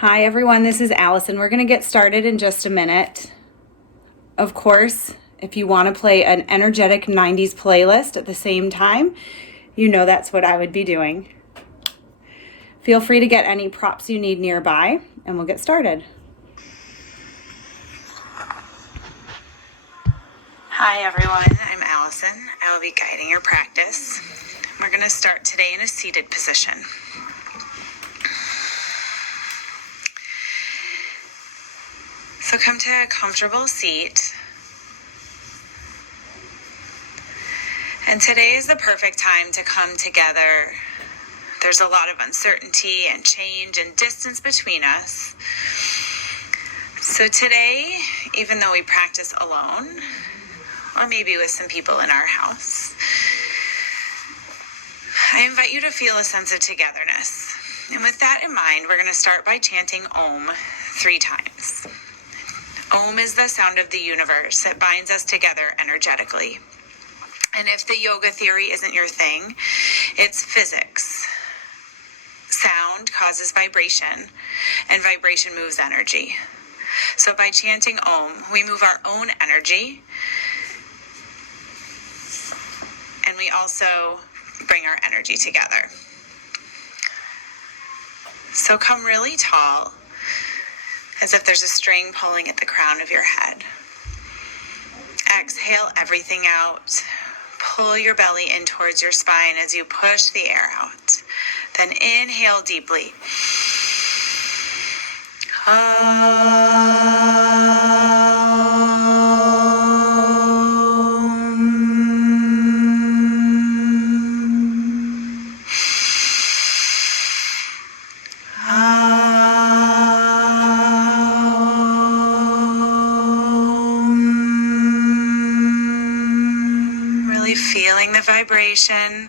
Hi everyone, this is Alyson. We're going to get started in just a minute. Of course, if you want to play an energetic 90s playlist at the same time, you know that's what I would be doing. Feel free to get any props you need nearby, and we'll get started. Hi everyone, I'm Alyson. I will be guiding your practice. We're going to start today in a seated position. So come to a comfortable seat. And today is the perfect time to come together. There's a lot of uncertainty and change and distance between us. So today, even though we practice alone, or maybe with some people in our house, I invite you to feel a sense of togetherness. And with that in mind, we're going to start by chanting Om 3 times. Om is the sound of the universe. It binds us together energetically. And if the yoga theory isn't your thing, it's physics. Sound causes vibration, and vibration moves energy. So by chanting Om, we move our own energy, and we also bring our energy together. So come really tall, as if there's a string pulling at the crown of your head. Exhale everything out. Pull your belly in towards your spine as you push the air out. Then inhale deeply. Really feeling the vibration.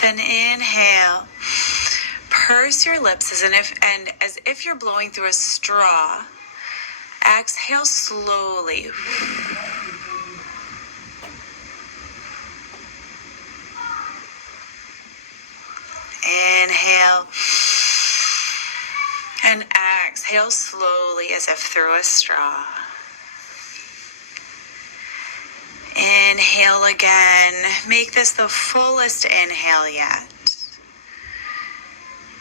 Then inhale. Purse your lips as if you're blowing through a straw. Exhale slowly. Inhale. And exhale slowly as if through a straw. Inhale again. Make this the fullest inhale yet.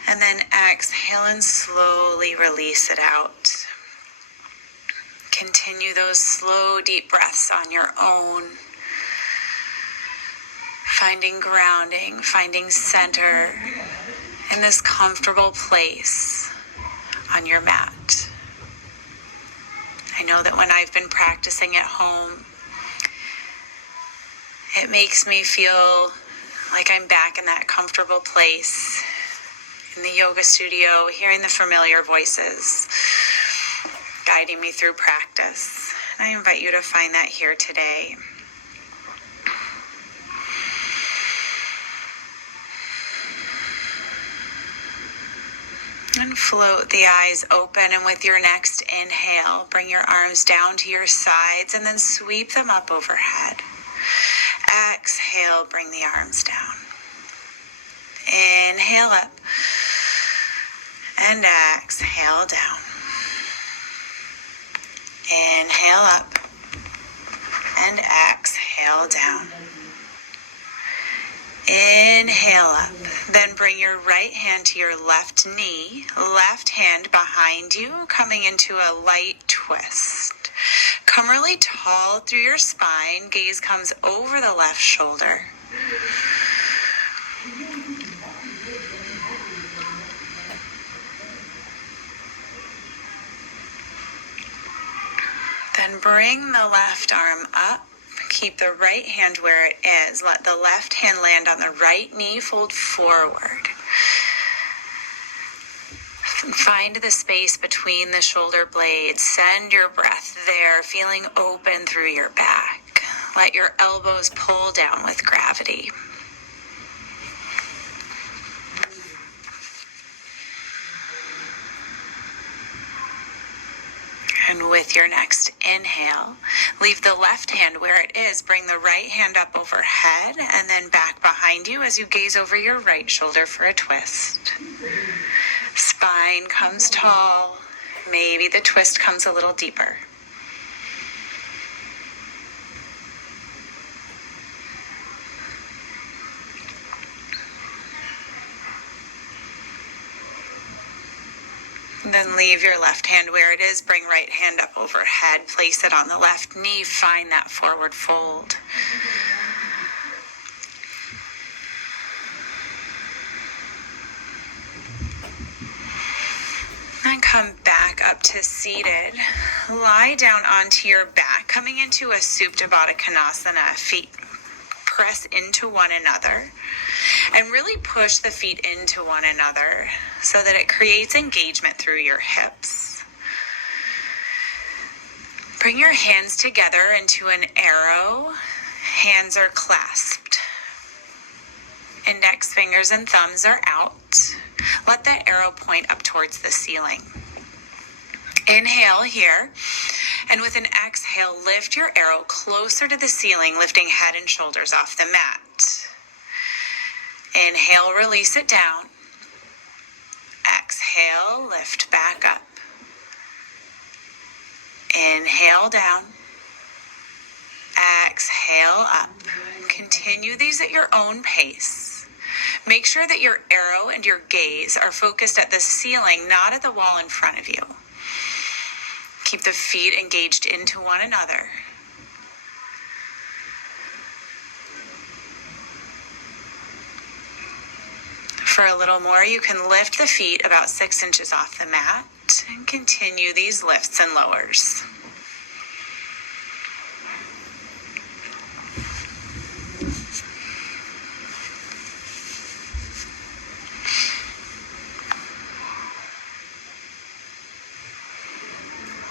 And then exhale and slowly release it out. Continue those slow, deep breaths on your own. Finding grounding, finding center in this comfortable place on your mat. I know that when I've been practicing at home, it makes me feel like I'm back in that comfortable place in the yoga studio, hearing the familiar voices guiding me through practice. And I invite you to find that here today. And float the eyes open, and with your next inhale, bring your arms down to your sides and then sweep them up overhead. Exhale, bring the arms down. Inhale up and exhale down. Inhale up and exhale down. Inhale up. Then bring your right hand to your left knee, left hand behind you, coming into a light twist. Come really tall through your spine. Gaze comes over the left shoulder. Then bring the left arm up. Keep the right hand where it is. Let the left hand land on the right knee. Fold forward. Find the space between the shoulder blades. Send your breath there, feeling open through your back. Let your elbows pull down with gravity. And with your next inhale, leave the left hand where it is. Bring the right hand up overhead and then back behind you as you gaze over your right shoulder for a twist. Spine comes tall. Maybe the twist comes a little deeper. Then leave your left hand where it is. Bring right hand up overhead. Place it on the left knee. Find that forward fold. Then come back up to seated. Lie down onto your back, coming into a Supta Baddha Konasana. Feet press into one another. And really push the feet into one another so that it creates engagement through your hips. Bring your hands together into an arrow. Hands are clasped. Index fingers and thumbs are out. Let that arrow point up towards the ceiling. Inhale here. And with an exhale, lift your arrow closer to the ceiling, lifting head and shoulders off the mat. Inhale, release it down. Exhale, lift back up. Inhale down. Exhale up. Continue these at your own pace. Make sure that your arrow and your gaze are focused at the ceiling, not at the wall in front of you. Keep the feet engaged into one another. For a little more, you can lift the feet about 6 inches off the mat and continue these lifts and lowers.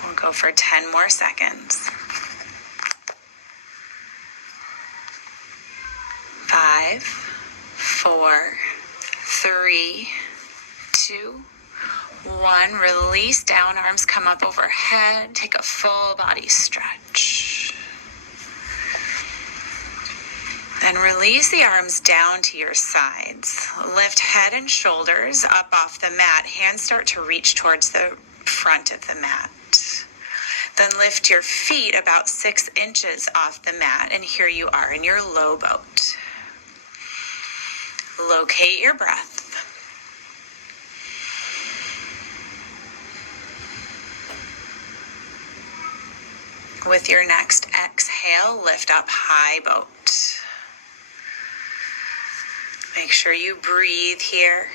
We'll go for 10 more seconds. 5, 4, 3, 2, 1. Release down, arms come up overhead. Take a full body stretch. Then release the arms down to your sides. Lift head and shoulders up off the mat. Hands start to reach towards the front of the mat. Then lift your feet about 6 inches off the mat, and here you are in your low boat. Locate your breath. With your next exhale, lift up high boat. Make sure you breathe here.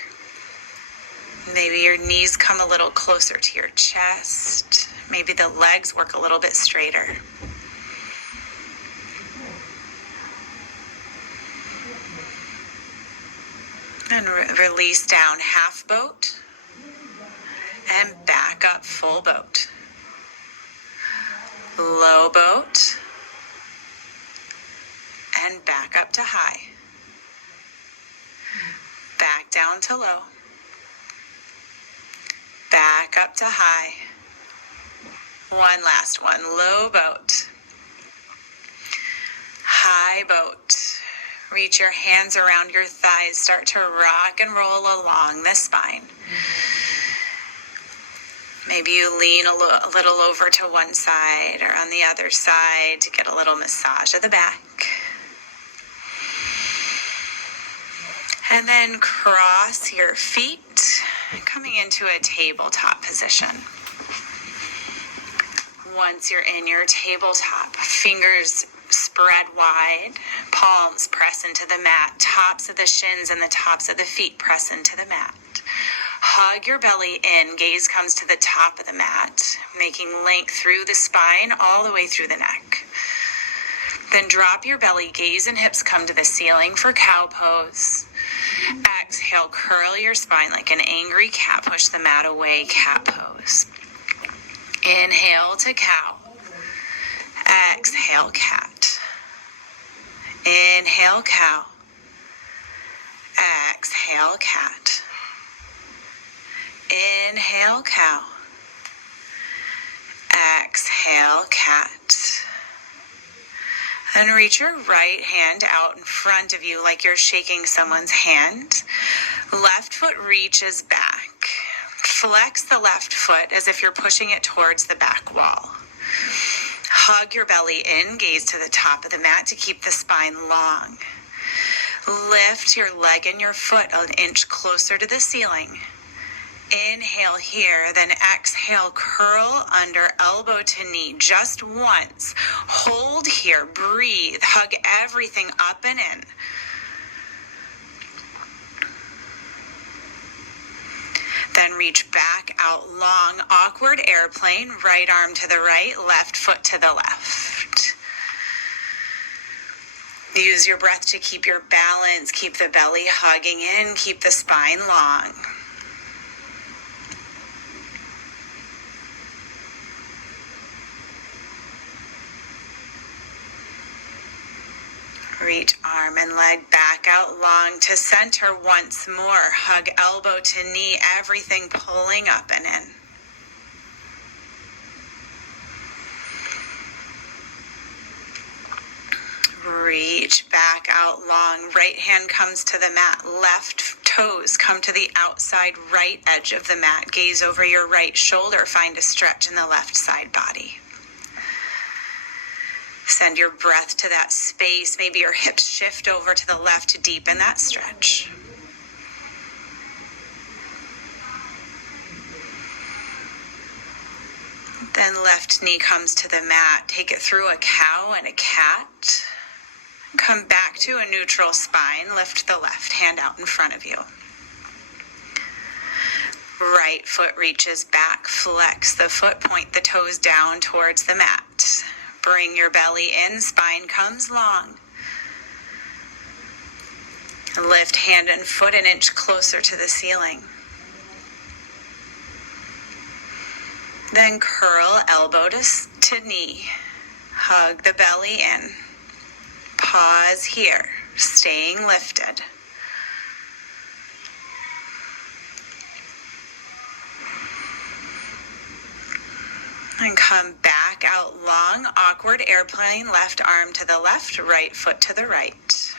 Maybe your knees come a little closer to your chest. Maybe the legs work a little bit straighter. And release down half boat and back up full boat. Low boat and back up to high. Back down to low. Back up to high. One last one. Low boat. High boat. Reach your hands around your thighs. Start to rock and roll along the spine. Maybe you lean a little over to one side or on the other side to get a little massage of the back. And then cross your feet, coming into a tabletop position. Once you're in your tabletop, fingers spread wide, palms press into the mat, tops of the shins and the tops of the feet press into the mat. Hug your belly in, gaze comes to the top of the mat, making length through the spine all the way through the neck. Then drop your belly, gaze and hips come to the ceiling for cow pose. Exhale, curl your spine like an angry cat, push the mat away, cat pose. Inhale to cow. Exhale, cat. Inhale, cow. Exhale, cat. Inhale, cow. Inhale, cat. Then reach your right hand out in front of you like you're shaking someone's hand. Left foot reaches back. Flex the left foot as if you're pushing it towards the back wall. Hug your belly in, gaze to the top of the mat to keep the spine long. Lift your leg and your foot an inch closer to the ceiling. Inhale here, then exhale, curl under, elbow to knee, just once. Hold here, breathe, hug everything up and in. Then reach back out long, awkward airplane, right arm to the right, left foot to the left. Use your breath to keep your balance, keep the belly hugging in, keep the spine long. Reach arm and leg back out long to center once more. Hug elbow to knee, everything pulling up and in. Reach back out long. Right hand comes to the mat. Left toes come to the outside right edge of the mat. Gaze over your right shoulder. Find a stretch in the left side body. Send your breath to that space. Maybe your hips shift over to the left to deepen that stretch. Then left knee comes to the mat. Take it through a cow and a cat. Come back to a neutral spine. Lift the left hand out in front of you. Right foot reaches back. Flex the foot. Point the toes down towards the mat. Bring your belly in, spine comes long. Lift hand and foot an inch closer to the ceiling. Then curl elbow to knee. Hug the belly in. Pause here, staying lifted. And come back out long, awkward airplane, left arm to the left, right foot to the right.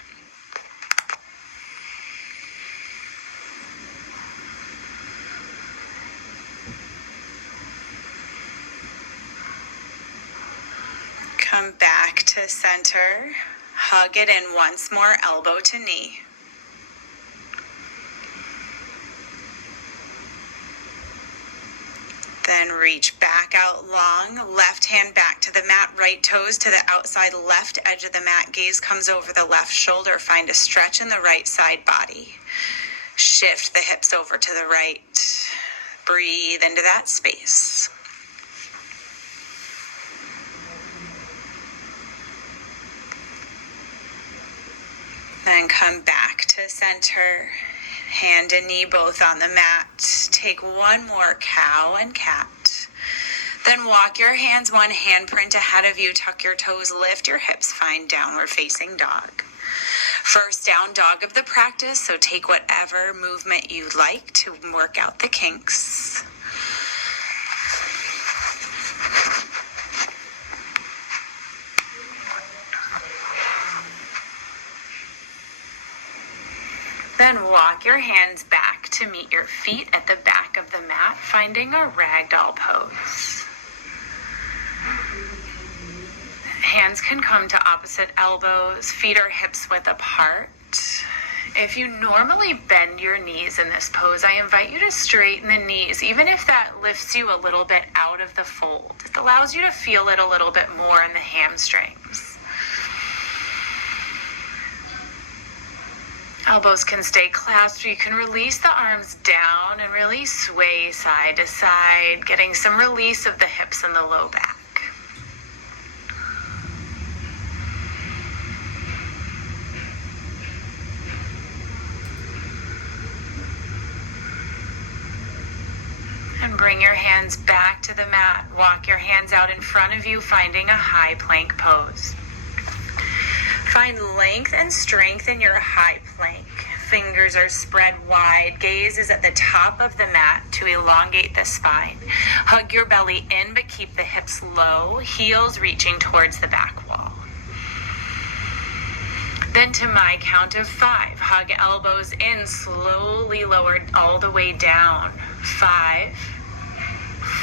Come back to center, hug it in once more, elbow to knee. Then reach back out long, left hand back to the mat, right toes to the outside left edge of the mat. Gaze comes over the left shoulder. Find a stretch in the right side body. Shift the hips over to the right. Breathe into that space. Then come back to center. Hand and knee both on the mat. Take one more cow and cat. Then walk your hands one handprint ahead of you. Tuck your toes, lift your hips, find downward facing dog. First down dog of the practice, so take whatever movement you like to work out the kinks. Then walk your hands back to meet your feet at the back of the mat, finding a ragdoll pose. Hands can come to opposite elbows, feet are hips width apart. If you normally bend your knees in this pose, I invite you to straighten the knees, even if that lifts you a little bit out of the fold. It allows you to feel it a little bit more in the hamstrings. Elbows can stay clasped. You can release the arms down and really sway side to side, getting some release of the hips and the low back. And bring your hands back to the mat. Walk your hands out in front of you, finding a high plank pose. Find length and strength in your high plank. fingers are spread wide. Gaze is at the top of the mat to elongate the spine. Hug your belly in, but keep the hips low, heels reaching towards the back wall. Then to my count of 5, hug elbows in, slowly lower all the way down. 5,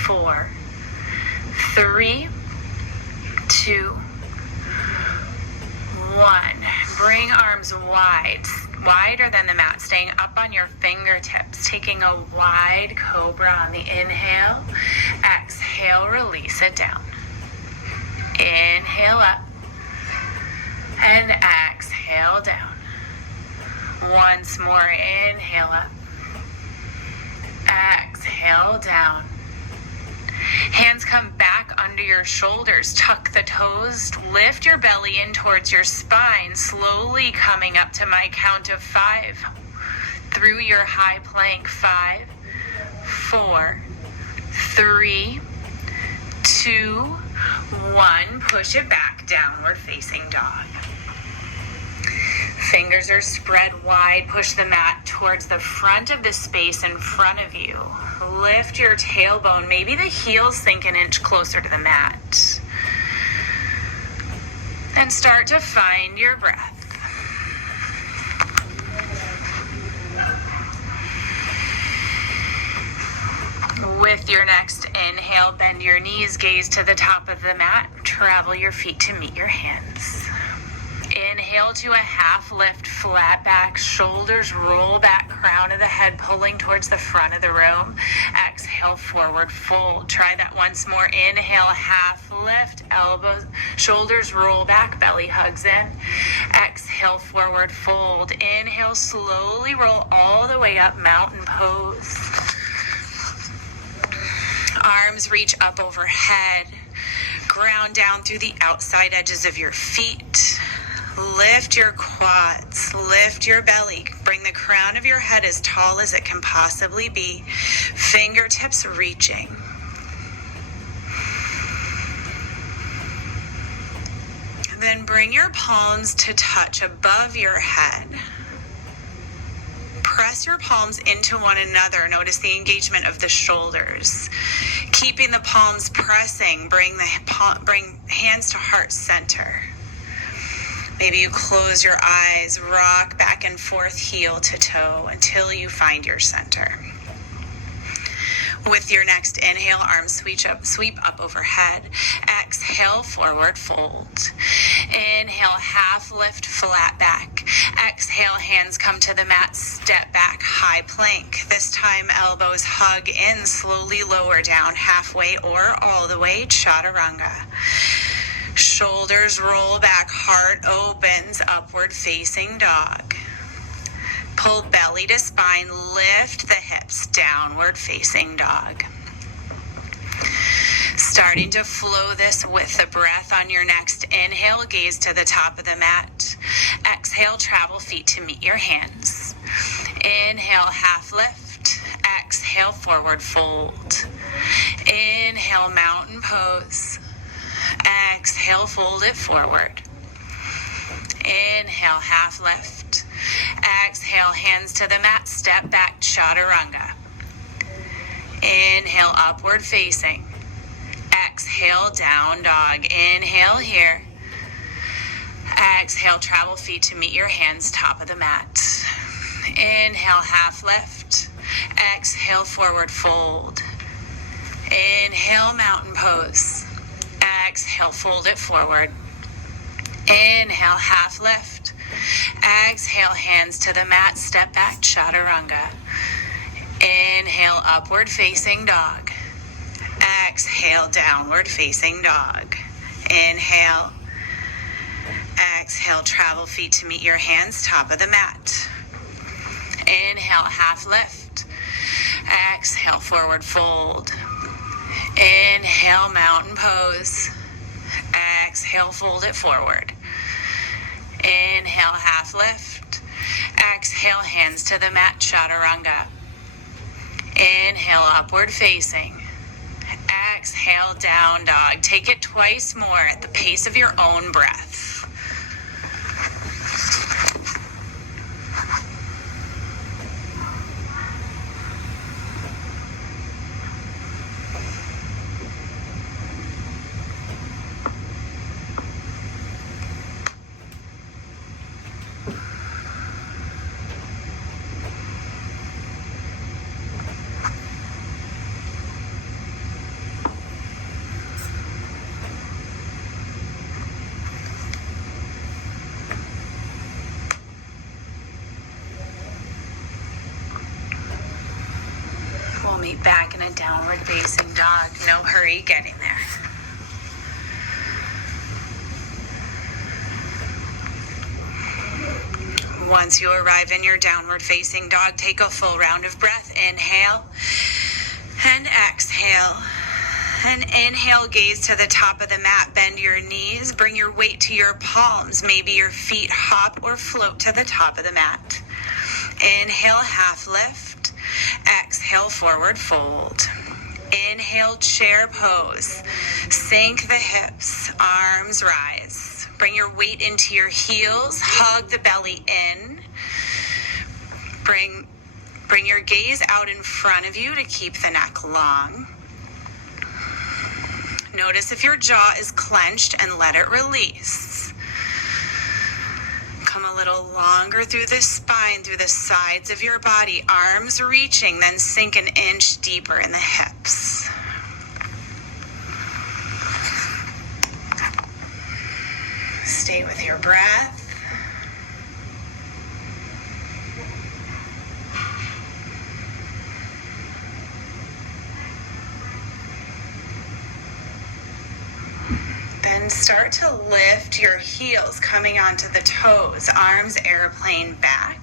4, 3, 2, 1. Bring arms wide, wider than the mat, staying up on your fingertips, taking a wide cobra on the inhale. Exhale, release it down. Inhale up and exhale down. Once more, inhale up, exhale down. Hands come back under your shoulders. Tuck the toes. Lift your belly in towards your spine. Slowly coming up to my count of 5. Through your high plank. 5, 4, 3, 2, 1. Push it back. Downward facing dog. Fingers are spread wide. Push the mat towards the front of the space in front of you. Lift your tailbone. Maybe the heels sink an inch closer to the mat. And start to find your breath. With your next inhale, bend your knees, gaze to the top of the mat. Travel your feet to meet your hands. Inhale to a half lift, flat back, shoulders roll back, crown of the head pulling towards the front of the room. Exhale, forward fold. Try that once more. Inhale, half lift, elbows, shoulders roll back, belly hugs in. Exhale, forward fold. Inhale, slowly roll all the way up, mountain pose. Arms reach up overhead. Ground down through the outside edges of your feet. Lift your quads, lift your belly, bring the crown of your head as tall as it can possibly be, fingertips reaching. And then bring your palms to touch above your head. Press your palms into one another. Notice the engagement of the shoulders. Keeping the palms pressing, bring hands to heart center. Maybe you close your eyes, rock back and forth, heel to toe, until you find your center. With your next inhale, arms sweep up overhead. Exhale, forward fold. Inhale, half lift, flat back. Exhale, hands come to the mat, step back, high plank. This time, elbows hug in, slowly lower down, halfway or all the way, chaturanga. Shoulders roll back, heart opens, upward facing dog. Pull belly to spine, lift the hips, downward facing dog. Starting to flow this with the breath on your next inhale, gaze to the top of the mat. Exhale, travel feet to meet your hands. Inhale, half lift. Exhale, forward fold. Inhale, mountain pose. Exhale, fold it forward. Inhale, half lift. Exhale, hands to the mat, step back, chaturanga. Inhale, upward facing. Exhale, down dog. Inhale here. Exhale, travel feet to meet your hands, top of the mat. Inhale, half lift. Exhale, forward fold. Inhale, mountain pose. Exhale, fold it forward. Inhale, half lift. Exhale, hands to the mat, step back, chaturanga. Inhale, upward facing dog. Exhale, downward facing dog. Inhale. Exhale, travel feet to meet your hands, top of the mat. Inhale, half lift. Exhale, forward fold. Inhale, mountain pose. Exhale, fold it forward. Inhale, half lift. Exhale, hands to the mat, chaturanga. Inhale, upward facing. Exhale, down dog. Take it twice more at the pace of your own breath. back in a downward facing dog. No hurry getting there. Once you arrive in your downward facing dog, take a full round of breath. Inhale and exhale. And inhale, gaze to the top of the mat, bend your knees, bring your weight to your palms. Maybe your feet hop or float to the top of the mat. Inhale, half lift. Exhale, forward fold. Inhale, chair pose. Sink the hips, arms rise. Bring your weight into your heels, hug the belly in. Bring your gaze out in front of you to keep the neck long. Notice if your jaw is clenched and let it release. Come a little longer through the spine, through the sides of your body, arms reaching, then sink an inch deeper in the hips. Stay with your breath. Then start to lift your heels, coming onto the toes, arms airplane back,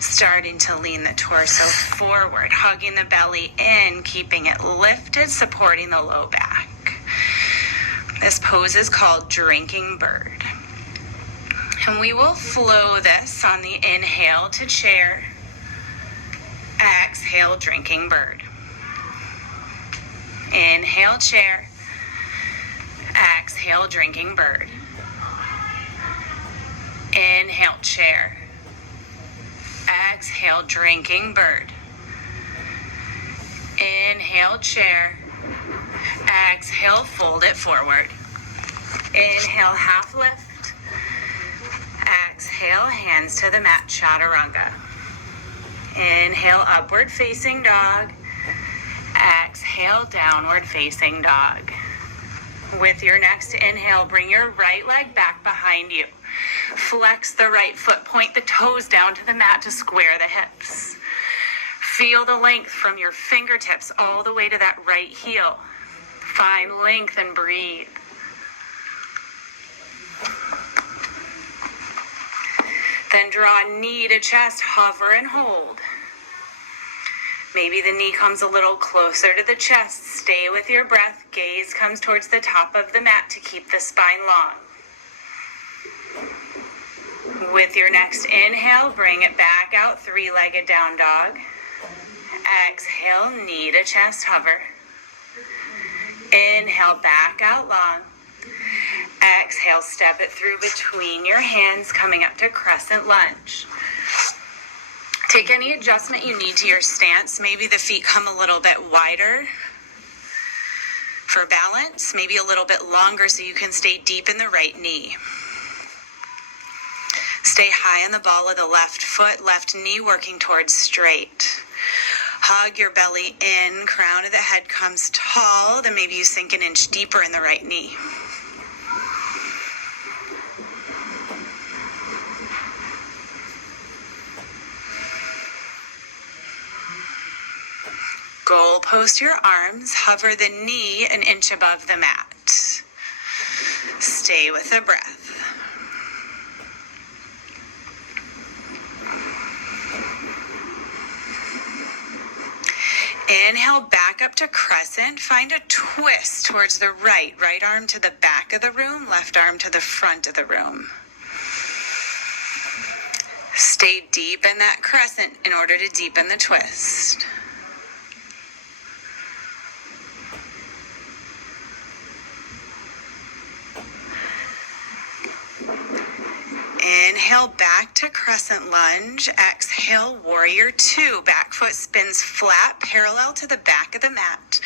starting to lean the torso forward, hugging the belly in, keeping it lifted, supporting the low back. This pose is called Drinking Bird. And we will flow this on the inhale to chair, exhale, Drinking Bird. Inhale, chair. Exhale, Drinking Bird. Inhale, chair. Exhale, Drinking Bird. Inhale, chair. Exhale, fold it forward. Inhale, half lift. Exhale, hands to the mat, chaturanga. Inhale, upward facing dog. Exhale, downward facing dog. With your next inhale, bring your right leg back behind you. Flex the right foot, point the toes down to the mat to square the hips. Feel the length from your fingertips all the way to that right heel. Find length and breathe. Then draw knee to chest, hover and hold. Maybe the knee comes a little closer to the chest. Stay with your breath. Gaze comes towards the top of the mat to keep the spine long. With your next inhale, bring it back out, three-legged down dog. Exhale, knee to chest, hover. Inhale, back out long. Exhale, step it through between your hands, coming up to Crescent Lunge. Take any adjustment you need to your stance. Maybe the feet come a little bit wider for balance, maybe a little bit longer so you can stay deep in the right knee. Stay high on the ball of the left foot, left knee working towards straight. Hug your belly in, crown of the head comes tall, then maybe you sink an inch deeper in the right knee. Goal post your arms, hover the knee an inch above the mat. Stay with the breath. Inhale, back up to crescent. Find a twist towards the right. Right arm to the back of the room, left arm to the front of the room. Stay deep in that crescent in order to deepen the twist. Inhale, back to Crescent Lunge. Exhale, Warrior Two. Back foot spins flat, parallel to the back of the mat.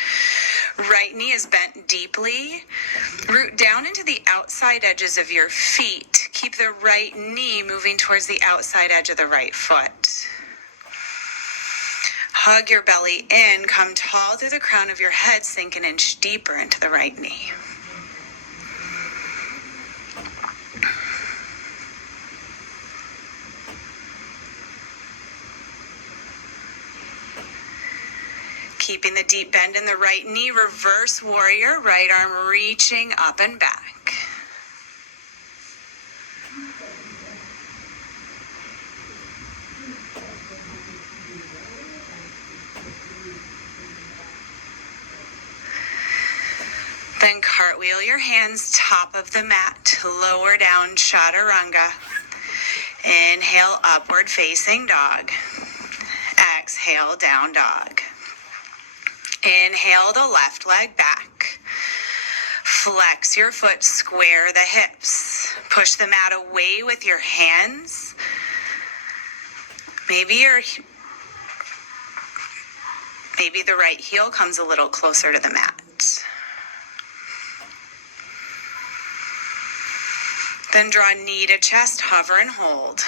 Right knee is bent deeply. Root down into the outside edges of your feet. Keep the right knee moving towards the outside edge of the right foot. Hug your belly in. Come tall through the crown of your head. Sink an inch deeper into the right knee. Keeping the deep bend in the right knee, reverse warrior, right arm reaching up and back. Then cartwheel your hands top of the mat, lower down chaturanga. Inhale, upward facing dog. Exhale, down dog. Inhale the left leg back. Flex your foot, square the hips. Push the mat away with your hands. Maybe the right heel comes a little closer to the mat. Then draw knee to chest, hover and hold.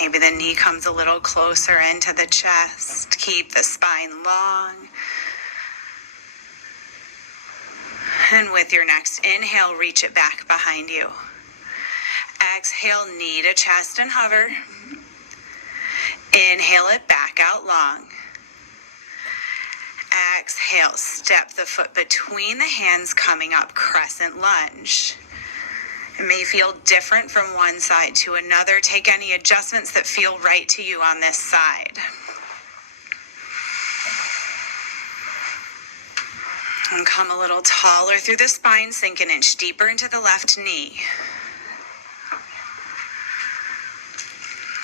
Maybe the knee comes a little closer into the chest. Keep the spine long. And with your next inhale, reach it back behind you. Exhale, knee to chest and hover. Inhale it back out long. Exhale, step the foot between the hands, coming up, crescent lunge. It may feel different from one side to another. Take any adjustments that feel right to you on this side. And come a little taller through the spine, sink an inch deeper into the left knee.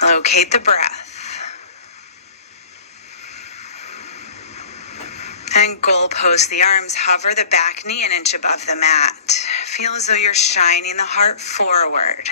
Locate the breath. And goalpost the arms, hover the back knee an inch above the mat. Feel as though you're shining the heart forward.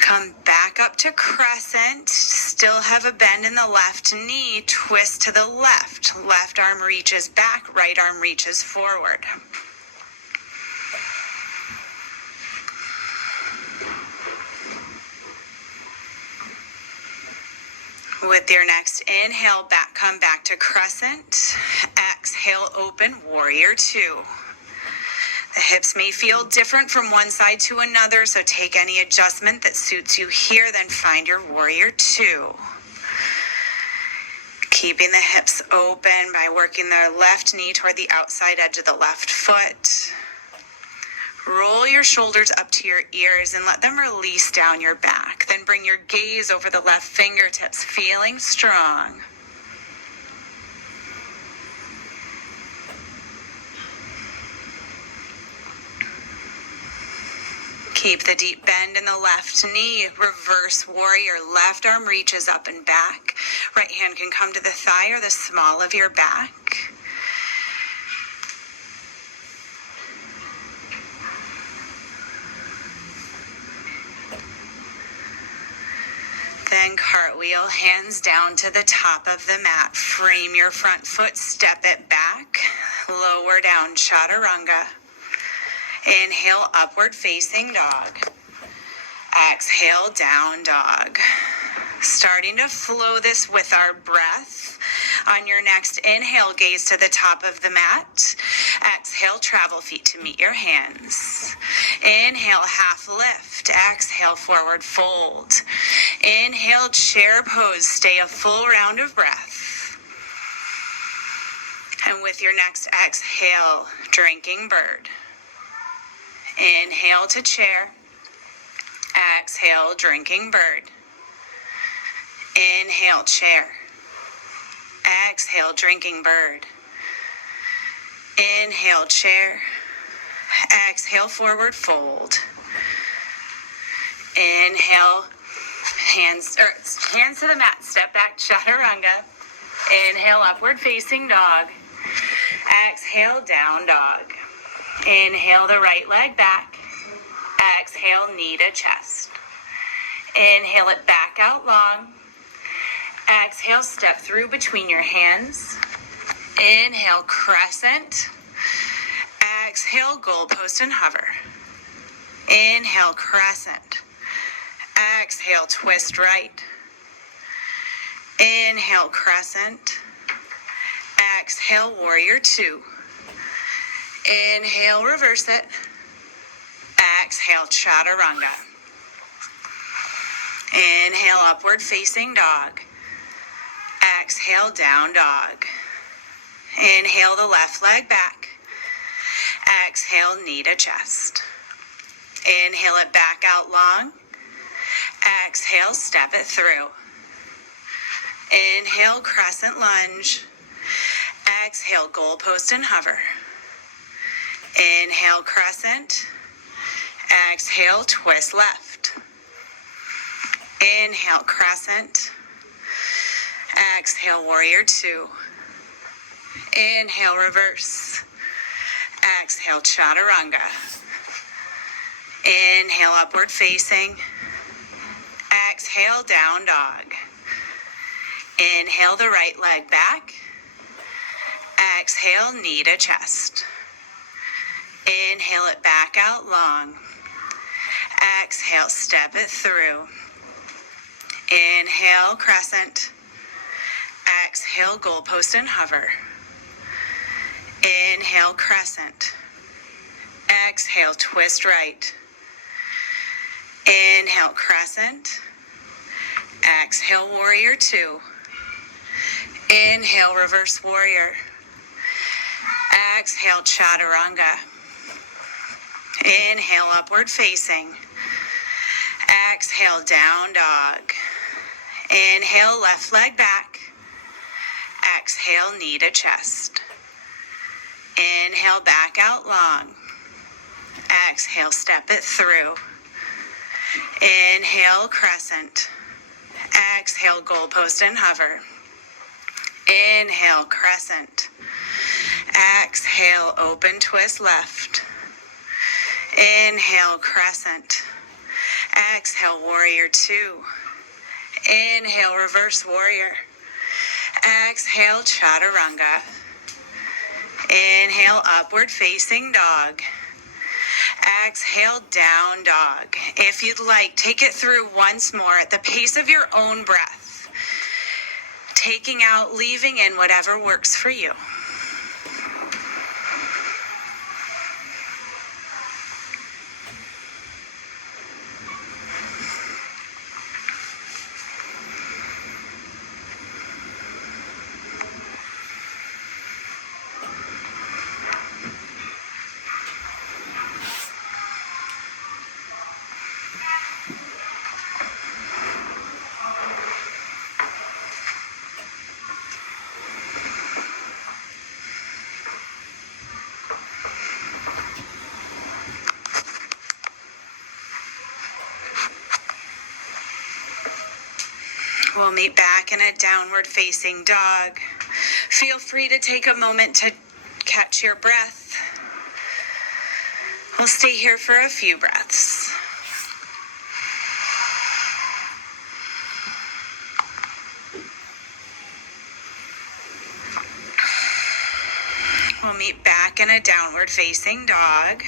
Come back up to crescent. Still have a bend in the left knee. Twist to the left. Left arm reaches back, right arm reaches forward. With your next inhale, come back to crescent. Exhale, open, warrior two. The hips may feel different from one side to another, so take any adjustment that suits you here, then find your warrior two. Keeping the hips open by working the left knee toward the outside edge of the left foot. Roll your shoulders up to your ears and let them release down your back. Then bring your gaze over the left fingertips, feeling strong. Keep the deep bend in the left knee. Reverse warrior. Left arm reaches up and back. Right hand can come to the thigh or the small of your back. Then cartwheel, hands down to the top of the mat. Frame your front foot, step it back. Lower down, chaturanga. Inhale, upward facing dog. Exhale, down dog. Starting to flow this with our breath. On your next inhale, gaze to the top of the mat. Exhale, travel feet to meet your hands. Inhale, half lift. Exhale, forward fold. Inhale, chair pose. Stay a full round of breath. And with your next exhale, drinking bird. Inhale to chair. Exhale, drinking bird. Inhale, chair. Exhale, drinking bird. Inhale, chair. Exhale, forward fold. Inhale, hands to the mat, step back, chaturanga. Inhale, upward facing dog. Exhale, down dog. Inhale the right leg back. Exhale, knee to chest. Inhale it back out long. Exhale, step through between your hands. Inhale, crescent. Exhale, goalpost and hover. Inhale, crescent. Exhale, twist right. Inhale, crescent. Exhale, warrior two. Inhale, reverse it. Exhale, chaturanga. Inhale, upward facing dog. Exhale, down dog. Inhale the left leg back. Exhale, knee to chest. Inhale it back out long. Exhale, step it through. Inhale, crescent lunge. Exhale, goalpost and hover. Inhale, crescent. Exhale, twist left. Inhale, crescent. Exhale, warrior two. Inhale, reverse. Exhale, chaturanga. Inhale, upward facing. Exhale, down dog. Inhale the right leg back. Exhale, knee to chest. Inhale it back out long. Exhale, step it through. Inhale, crescent. Exhale, goalpost and hover. Inhale, crescent. Exhale, twist right. Inhale, crescent. Exhale, warrior two. Inhale, reverse warrior. Exhale, chaturanga. Inhale, upward facing. Exhale, down dog. Inhale, left leg back. Exhale, knee to chest. Inhale, back out long. Exhale, step it through. Inhale, crescent. Exhale, goalpost and hover. Inhale, crescent. Exhale, open twist left. Inhale, crescent. Exhale, warrior two. Inhale, reverse warrior. Exhale, chaturanga. Inhale, upward facing dog. Exhale, down dog. If you'd like, take it through once more at the pace of your own breath. Taking out, leaving in whatever works for you. We'll meet back in a downward facing dog. Feel free to take a moment to catch your breath. We'll stay here for a few breaths. We'll meet back in a downward facing dog.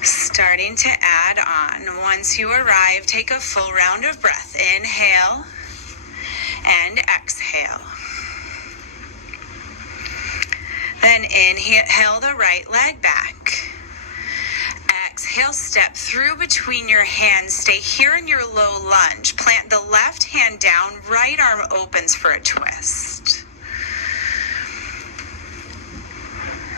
Starting to add on. Once you arrive, take a full round of breath. Inhale and exhale. Then inhale the right leg back. Exhale, step through between your hands. Stay here in your low lunge. Plant the left hand down, right arm opens for a twist.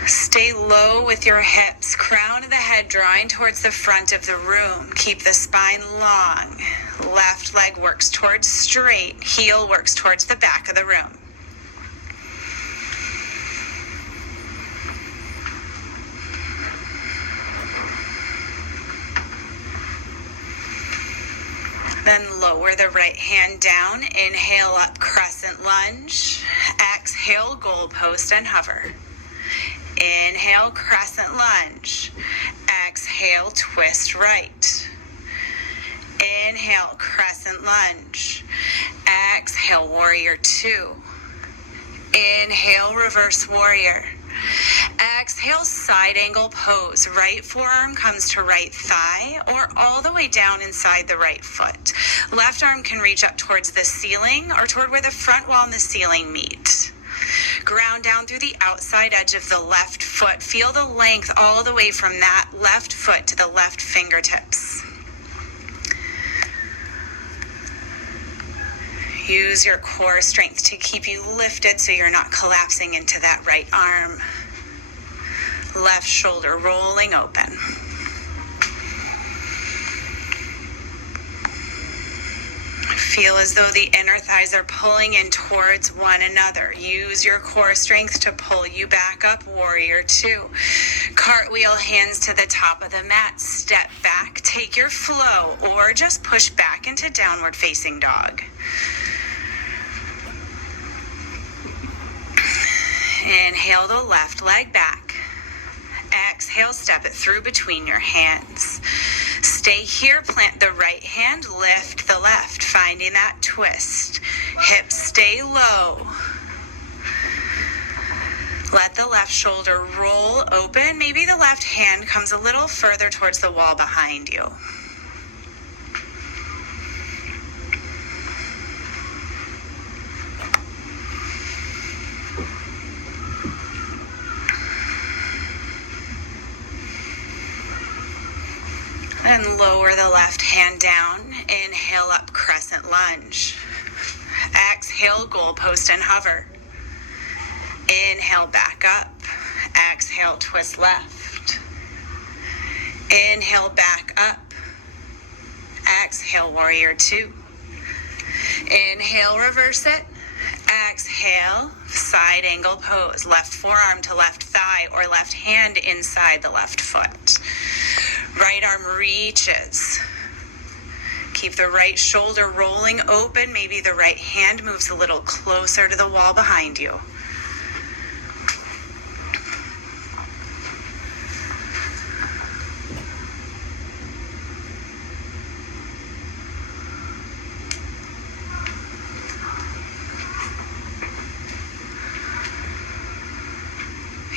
Stay low with your hips, crown of the head drawing towards the front of the room. Keep the spine long. Left leg works towards straight, heel works towards the back of the room. Then lower the right hand down. Inhale up, crescent lunge. Exhale, goalpost and hover. Inhale, crescent lunge. Exhale, twist right. Inhale, crescent lunge. Exhale, warrior two. Inhale, reverse warrior. Exhale, side angle pose. Right forearm comes to right thigh or all the way down inside the right foot. Left arm can reach up towards the ceiling or toward where the front wall and the ceiling meet. Ground down through the outside edge of the left foot. Feel the length all the way from that left foot to the left fingertips. Use your core strength to keep you lifted so you're not collapsing into that right arm. Left shoulder rolling open. Feel as though the inner thighs are pulling in towards one another. Use your core strength to pull you back up, warrior two. Cartwheel, hands to the top of the mat, step back, take your flow, or just push back into downward facing dog. Inhale the left leg back. Exhale, step it through between your hands. Stay here, plant the right hand, lift the left, finding that twist. Hips stay low. Let the left shoulder roll open. Maybe the left hand comes a little further towards the wall behind you. And lower the left hand down. Inhale up, crescent lunge. Exhale, goalpost and hover. Inhale, back up. Exhale, twist left. Inhale, back up. Exhale, warrior two. Inhale, reverse it. Exhale, side angle pose. Left forearm to left thigh or left hand inside the left foot. Right arm reaches. Keep the right shoulder rolling open. Maybe the right hand moves a little closer to the wall behind you.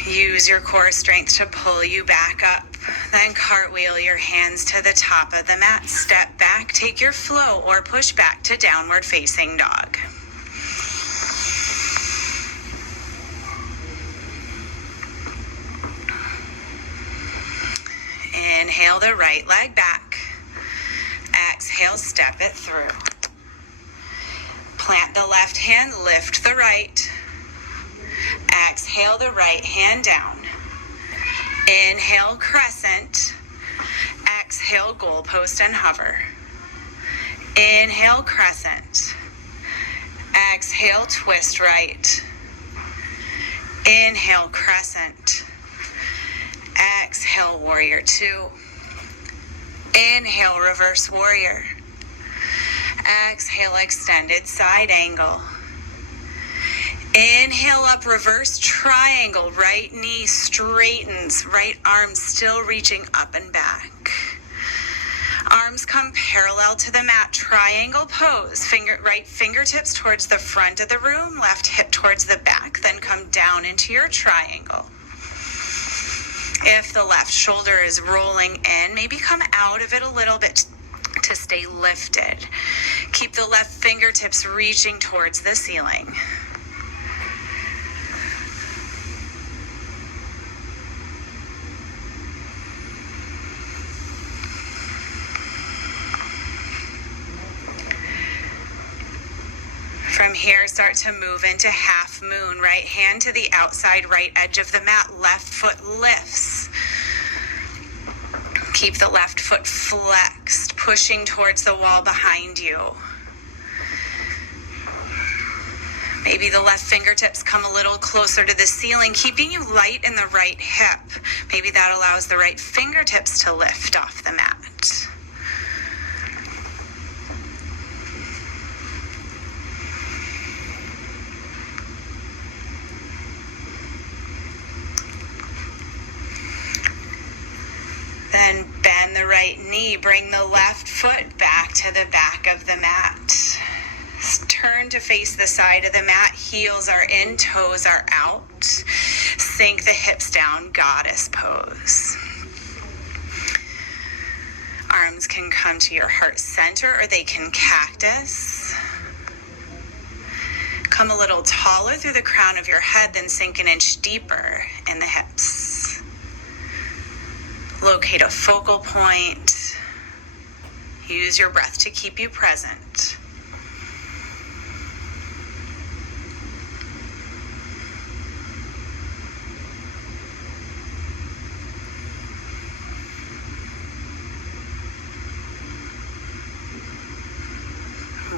Use your core strength to pull you back up. Then cartwheel your hands to the top of the mat. Step back, take your flow, or push back to downward facing dog. Inhale the right leg back. Exhale, step it through. Plant the left hand, lift the right. Exhale the right hand down. Inhale, crescent. Exhale, goalpost and hover. Inhale, crescent. Exhale, twist right. Inhale, crescent. Exhale, warrior two. Inhale, reverse warrior. Exhale, extended side angle. Inhale up, reverse triangle. Right knee straightens, right arm still reaching up and back. Arms come parallel to the mat, triangle pose. Right fingertips towards the front of the room, left hip towards the back, then come down into your triangle. If the left shoulder is rolling in, maybe come out of it a little bit to stay lifted. Keep the left fingertips reaching towards the ceiling. From here, start to move into half moon. Right hand to the outside right edge of the mat. Left foot lifts. Keep the left foot flexed, pushing towards the wall behind you. Maybe the left fingertips come a little closer to the ceiling, keeping you light in the right hip. Maybe that allows the right fingertips to lift off the mat. Then bend the right knee, bring the left foot back to the back of the mat. Turn to face the side of the mat, heels are in, toes are out. Sink the hips down, goddess pose. Arms can come to your heart center or they can cactus. Come a little taller through the crown of your head, then sink an inch deeper in the hips. Locate a focal point. Use your breath to keep you present.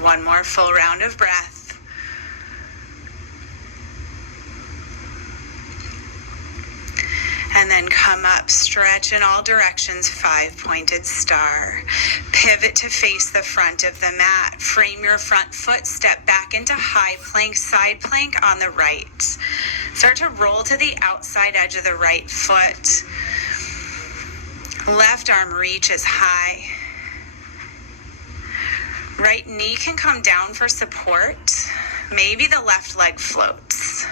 One more full round of breath. And then come up, stretch in all directions, 5-pointed star. Pivot to face the front of the mat. Frame your front foot, step back into high plank, side plank on the right. Start to roll to the outside edge of the right foot. Left arm reaches high. Right knee can come down for support. Maybe the left leg floats.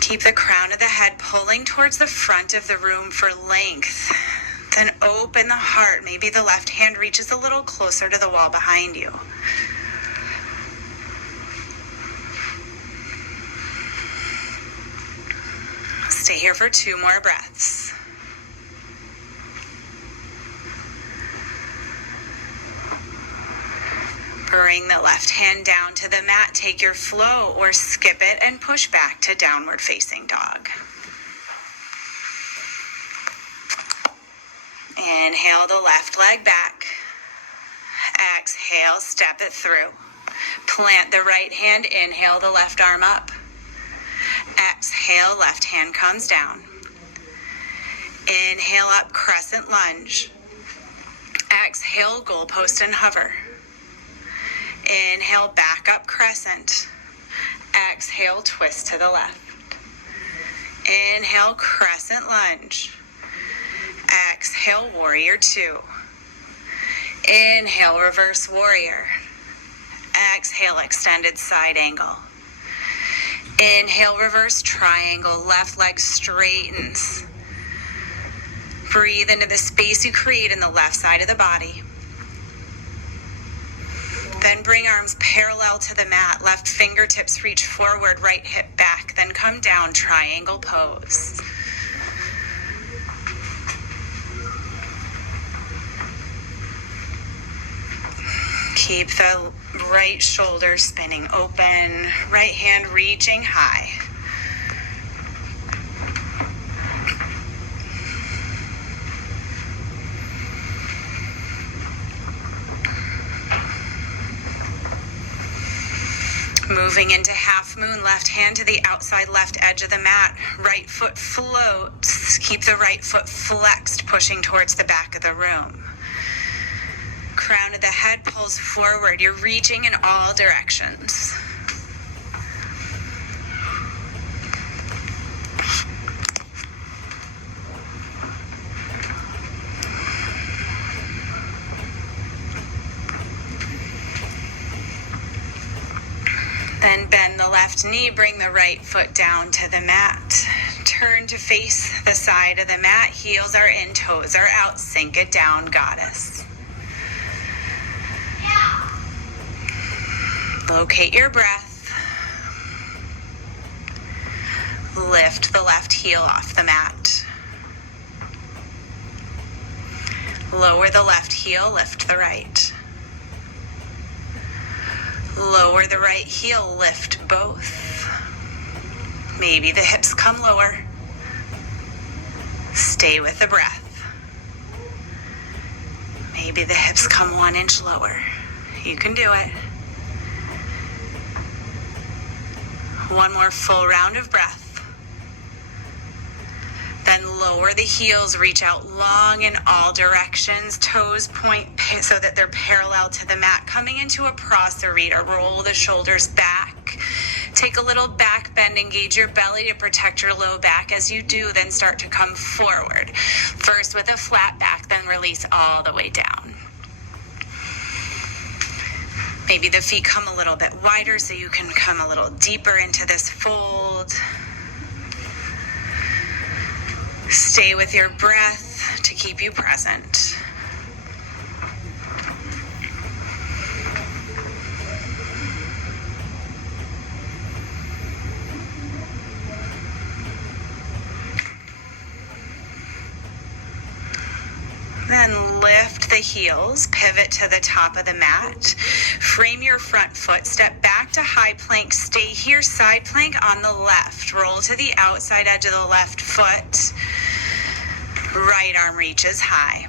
Keep the crown of the head pulling towards the front of the room for length. Then open the heart. Maybe the left hand reaches a little closer to the wall behind you. Stay here for 2 more breaths. Bring the left hand down to the mat. Take your flow or skip it and push back to downward facing dog. Inhale the left leg back. Exhale, step it through. Plant the right hand, inhale the left arm up. Exhale, left hand comes down. Inhale up, crescent lunge. Exhale, goalpost and hover. Inhale, back up, crescent. Exhale, twist to the left. Inhale, crescent lunge. Exhale, warrior 2. Inhale, reverse warrior. Exhale, extended side angle. Inhale, reverse triangle. Left leg straightens. Breathe into the space you create in the left side of the body. Then bring arms parallel to the mat. Left fingertips reach forward, right hip back. Then come down, triangle pose. Keep the right shoulder spinning open, right hand reaching high. Moving into Halfmoon, left hand to the outside left edge of the mat. Right foot floats. Keep the right foot flexed, pushing towards the back of the room. Crown of the head pulls forward. You're reaching in all directions. Then bend the left knee, bring the right foot down to the mat. Turn to face the side of the mat. Heels are in, toes are out. Sink it down, goddess. Locate your breath. Lift the left heel off the mat. Lower the left heel, lift the right. Lower the right heel, lift both. Maybe the hips come lower. Stay with the breath. Maybe the hips come 1 inch lower. You can do it. One more full round of breath. Then lower the heels, reach out long in all directions. Toes point so that they're parallel to the mat. Coming into a prasarita, roll the shoulders back. Take a little back bend, engage your belly to protect your low back. As you do, then start to come forward. First with a flat back, then release all the way down. Maybe the feet come a little bit wider so you can come a little deeper into this fold. Stay with your breath to keep you present. Then lift the heels, pivot to the top of the mat, frame your front foot, step back to high plank, stay here, side plank on the left, roll to the outside edge of the left foot, right arm reaches high.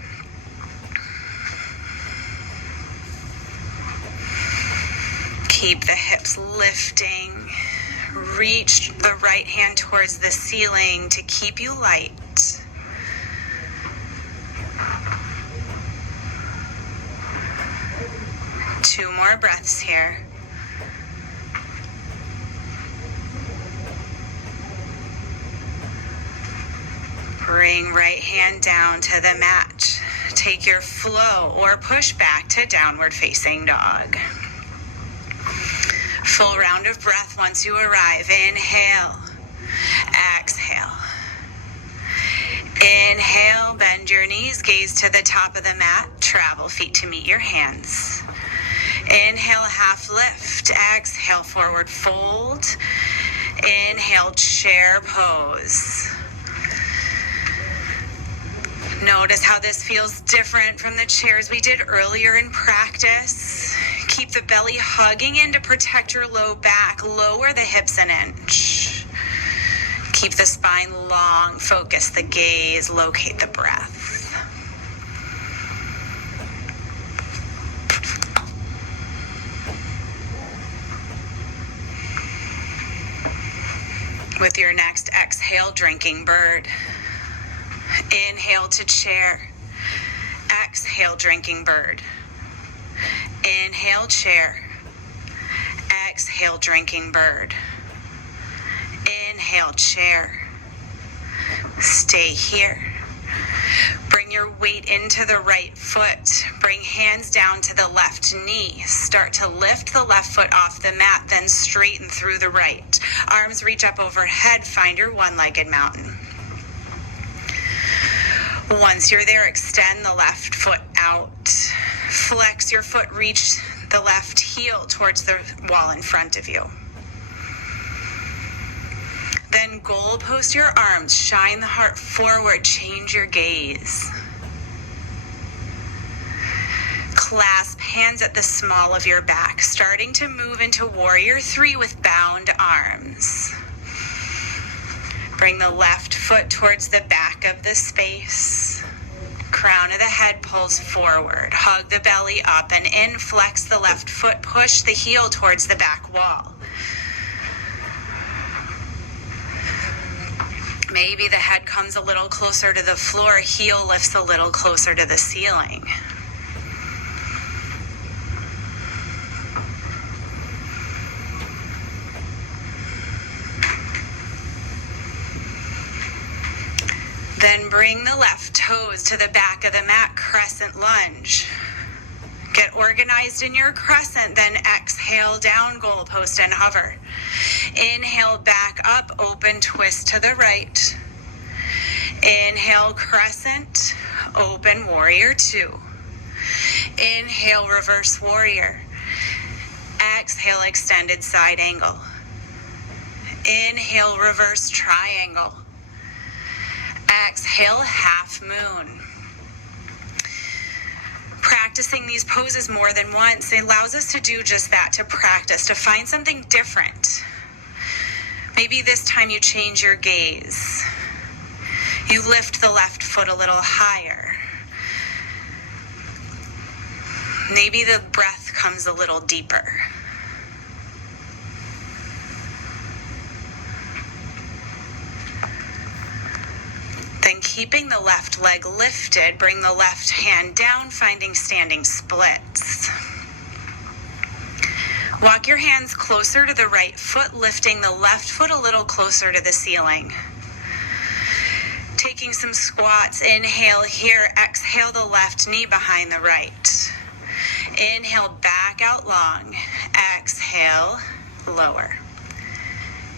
Keep the hips lifting, reach the right hand towards the ceiling to keep you light. 2 more breaths here. Bring right hand down to the mat. Take your flow or push back to downward facing dog. Full round of breath once you arrive. Inhale, exhale. Inhale, bend your knees, gaze to the top of the mat, travel feet to meet your hands. Inhale, half lift. Exhale, forward fold. Inhale, chair pose. Notice how this feels different from the chairs we did earlier in practice. Keep the belly hugging in to protect your low back. Lower the hips an inch. Keep the spine long. Focus the gaze. Locate the breath. With your next exhale, drinking bird. Inhale to chair. Exhale, drinking bird. Inhale, chair. Exhale, drinking bird. Inhale, chair. Stay here. Bring your weight into the right foot. Bring hands down to the left knee. Start to lift the left foot off the mat, then straighten through the right. Arms reach up overhead. Find your one-legged mountain. Once you're there, extend the left foot out. Flex your foot, reach the left heel towards the wall in front of you. Then goal post your arms, shine the heart forward, change your gaze. Clasp hands at the small of your back, starting to move into warrior 3 with bound arms. Bring the left foot towards the back of the space. Crown of the head pulls forward. Hug the belly up and in. Flex the left foot. Push the heel towards the back wall. Maybe the head comes a little closer to the floor. Heel lifts a little closer to the ceiling. Then bring the left toes to the back of the mat, crescent lunge. Get organized in your crescent, then exhale down, goal post and hover. Inhale, back up, open, twist to the right. Inhale, crescent, open, warrior 2. Inhale, reverse warrior. Exhale, extended side angle. Inhale, reverse triangle. Exhale, half moon. Practicing these poses more than once allows us to do just that, to practice, to find something different. Maybe this time you change your gaze. You lift the left foot a little higher. Maybe the breath comes a little deeper. Then keeping the left leg lifted, bring the left hand down, finding standing splits. Walk your hands closer to the right foot, lifting the left foot a little closer to the ceiling. Taking some squats, inhale here, exhale the left knee behind the right. Inhale, back out long. Exhale, lower.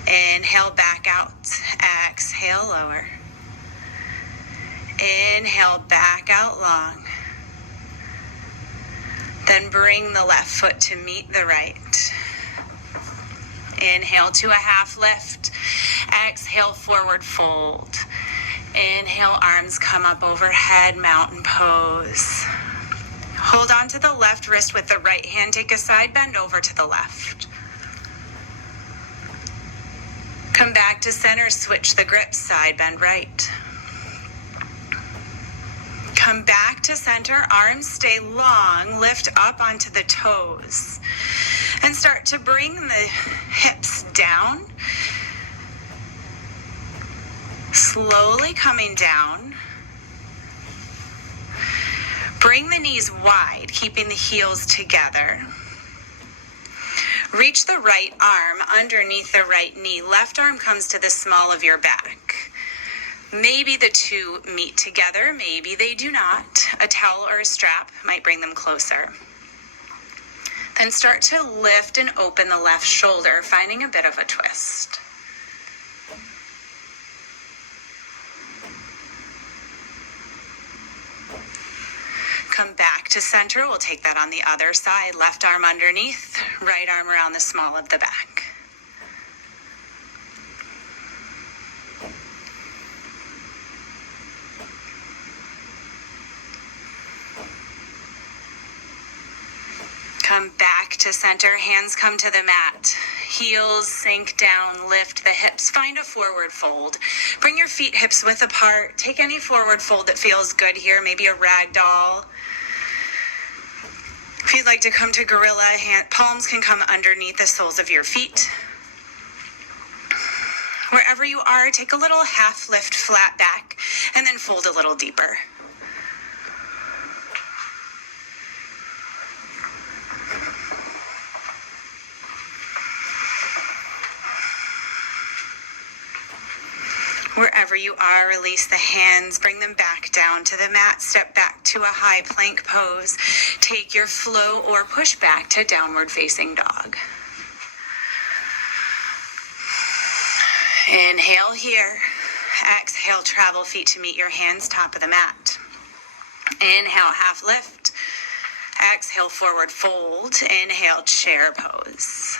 Inhale, back out. Exhale, lower. Inhale, back out long. Then bring the left foot to meet the right. Inhale to a half lift. Exhale, forward fold. Inhale, arms come up overhead, mountain pose. Hold on to the left wrist with the right hand. Take a side bend over to the left. Come back to center, switch the grip, side bend right. Come back to center, arms stay long, lift up onto the toes. And start to bring the hips down. Slowly coming down. Bring the knees wide, keeping the heels together. Reach the right arm underneath the right knee. Left arm comes to the small of your back. Maybe the two meet together, maybe they do not. A towel or a strap might bring them closer. Then start to lift and open the left shoulder, finding a bit of a twist. Come back to center. We'll take that on the other side. Left arm underneath, right arm around the small of the back. Come back to center, hands come to the mat. Heels sink down, lift the hips, find a forward fold. Bring your feet hips width apart. Take any forward fold that feels good here, maybe a rag doll. If you'd like to come to gorilla, palms can come underneath the soles of your feet. Wherever you are, take a little half lift flat back and then fold a little deeper. Wherever you are, release the hands, bring them back down to the mat, step back to a high plank pose. Take your flow or push back to downward facing dog. Inhale here. Exhale, travel feet to meet your hands, top of the mat. Inhale, half lift. Exhale, forward fold. Inhale, chair pose.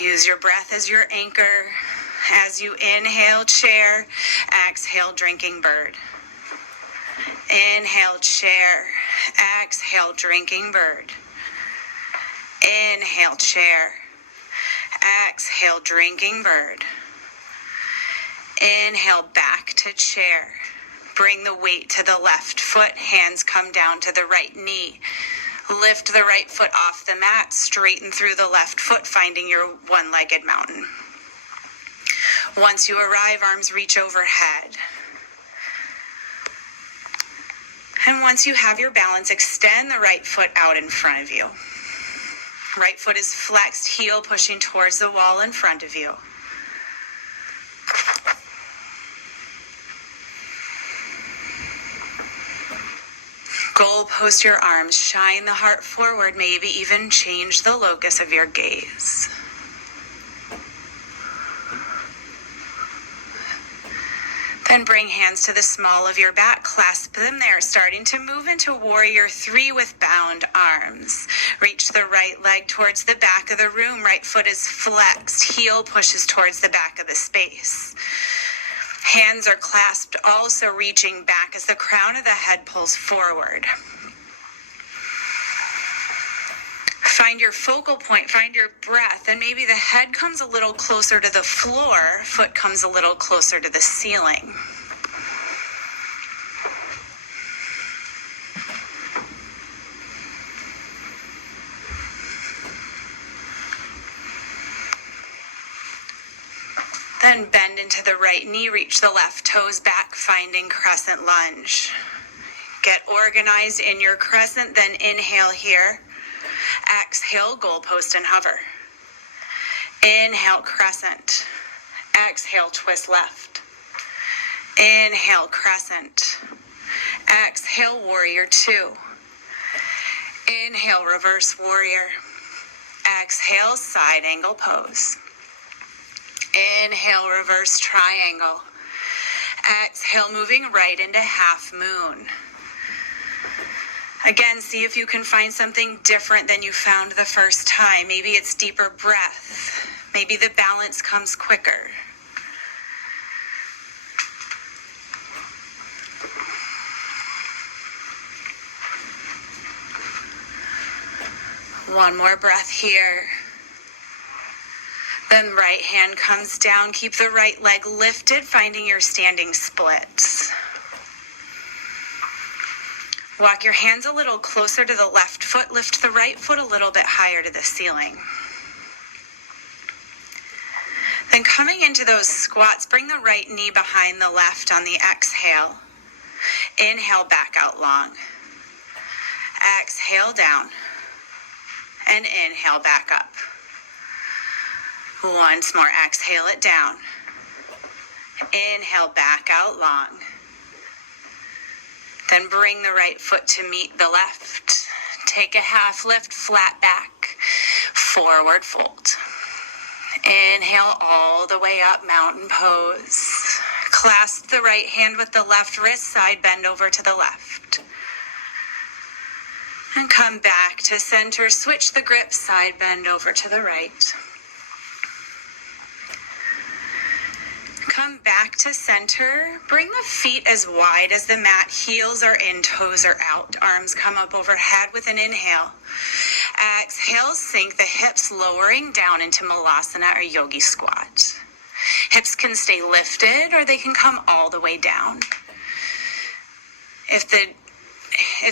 Use your breath as your anchor. As you inhale, chair. Exhale, drinking bird. Inhale, chair. Exhale, drinking bird. Inhale, chair. Exhale, drinking bird. Inhale, back to chair. Bring the weight to the left foot. Hands come down to the right knee. Lift the right foot off the mat, straighten through the left foot, finding your one-legged mountain. Once you arrive, arms reach overhead. And once you have your balance, extend the right foot out in front of you. Right foot is flexed, heel pushing towards the wall in front of you. Goal post your arms, shine the heart forward, maybe even change the locus of your gaze. Then bring hands to the small of your back, clasp them there, starting to move into warrior 3 with bound arms. Reach the right leg towards the back of the room, right foot is flexed, heel pushes towards the back of the space. Hands are clasped, also reaching back as the crown of the head pulls forward. Find your focal point, find your breath, and maybe the head comes a little closer to the floor, foot comes a little closer to the ceiling. Then bend into the right knee, reach the left toes back, finding crescent lunge. Get organized in your crescent, then inhale here. Exhale, goalpost and hover. Inhale, crescent. Exhale, twist left. Inhale, crescent. Exhale, warrior two. Inhale, reverse warrior. Exhale, side angle pose. Inhale, reverse triangle. Exhale, moving right into half moon. Again, see if you can find something different than you found the first time. Maybe it's deeper breath. Maybe the balance comes quicker. One more breath here. Then right hand comes down. Keep the right leg lifted, finding your standing splits. Walk your hands a little closer to the left foot. Lift the right foot a little bit higher to the ceiling. Then coming into those squats, bring the right knee behind the left on the exhale. Inhale, back out long. Exhale, down. And inhale, back up. Once more, exhale it down. Inhale, back out long. Then bring the right foot to meet the left. Take a half lift, flat back, forward fold. Inhale all the way up, mountain pose. Clasp the right hand with the left wrist, side bend over to the left. And come back to center, switch the grip, side bend over to the right. Come back to center. Bring the feet as wide as the mat. Heels are in, toes are out. Arms come up overhead with an inhale. Exhale, sink the hips, lowering down into Malasana or Yogi Squat. Hips can stay lifted or they can come all the way down. If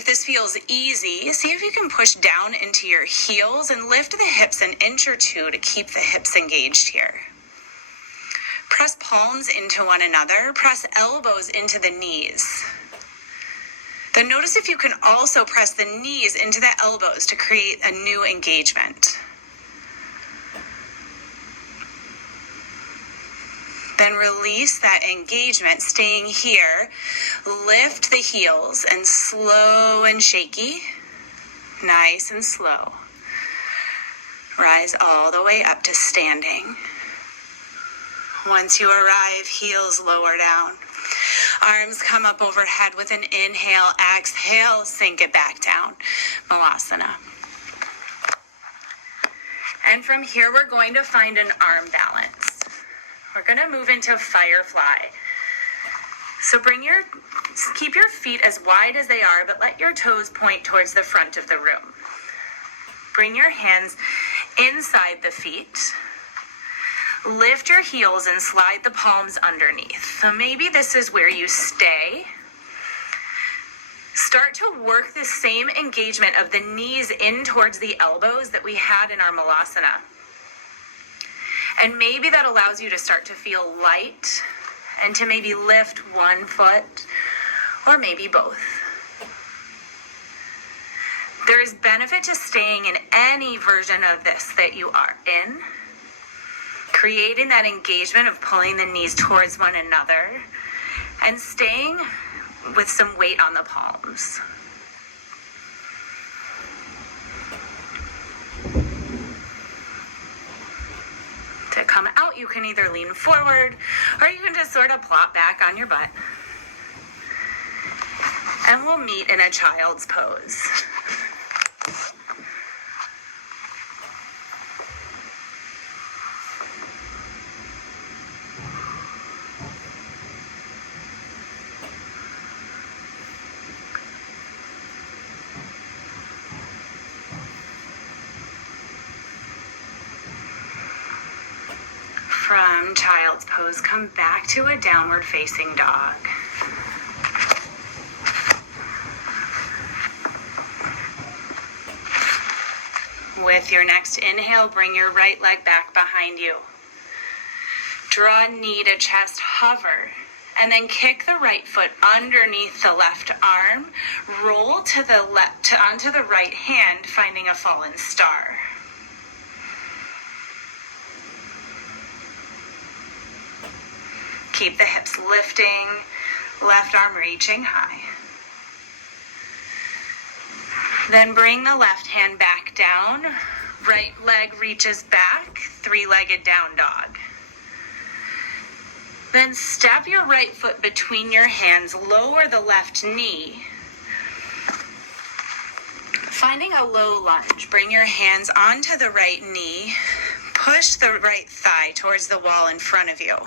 this feels easy, see if you can push down into your heels and lift the hips an inch or two to keep the hips engaged here. Press palms into one another. Press elbows into the knees. Then notice if you can also press the knees into the elbows to create a new engagement. Then release that engagement, staying here. Lift the heels and slow and shaky. Nice and slow. Rise all the way up to standing. Once you arrive, heels lower down. Arms come up overhead with an inhale. Exhale, sink it back down. Malasana. And from here, we're going to find an arm balance. We're going to move into Firefly. So keep your feet as wide as they are, but let your toes point towards the front of the room. Bring your hands inside the feet. Lift your heels and slide the palms underneath. So maybe this is where you stay. Start to work the same engagement of the knees in towards the elbows that we had in our Malasana. And maybe that allows you to start to feel light and to maybe lift one foot or maybe both. There is benefit to staying in any version of this that you are in. Creating that engagement of pulling the knees towards one another and staying with some weight on the palms. To come out, you can either lean forward or you can just sort of plop back on your butt. And we'll meet in a child's pose. From child's pose, come back to a downward facing dog. With your next inhale, bring your right leg back behind you. Draw knee to chest, hover, and then kick the right foot underneath the left arm. Roll to the left onto the right hand, finding a fallen star. Keep the hips lifting, left arm reaching high. Then bring the left hand back down. Right leg reaches back, three-legged down dog. Then step your right foot between your hands, lower the left knee. Finding a low lunge, bring your hands onto the right knee, push the right thigh towards the wall in front of you.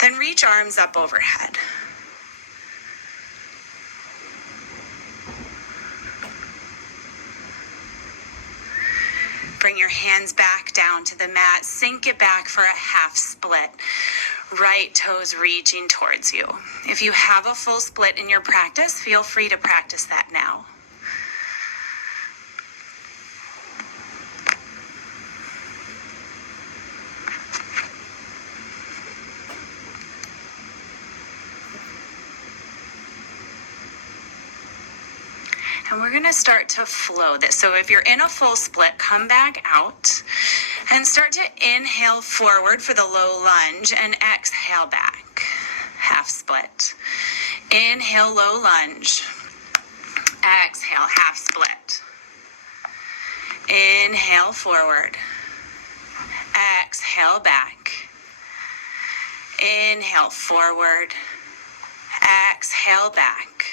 Then reach arms up overhead. Bring your hands back down to the mat, sink it back for a half split. Right toes reaching towards you. If you have a full split in your practice, feel free to practice that now. And we're going to start to flow this. So if you're in a full split, come back out and start to inhale forward for the low lunge and exhale back. Half split. Inhale, low lunge. Exhale, half split. Inhale forward. Exhale back. Inhale forward. Exhale back.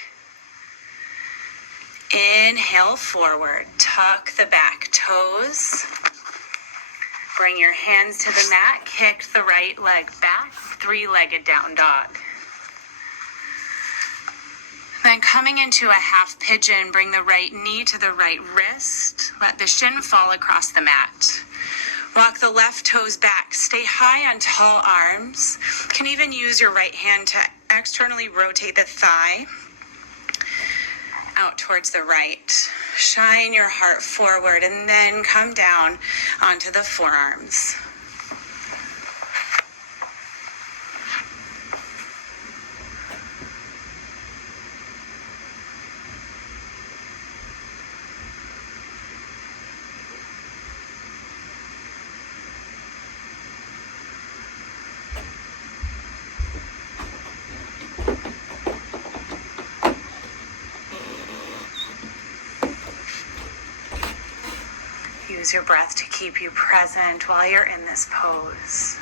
Inhale forward, tuck the back toes. Bring your hands to the mat, kick the right leg back, three-legged down dog. Then coming into a half pigeon, bring the right knee to the right wrist. Let the shin fall across the mat. Walk the left toes back. Stay high on tall arms. You can even use your right hand to externally rotate the thigh out towards the right. Shine your heart forward and then come down onto the forearms. Use your breath to keep you present while you're in this pose.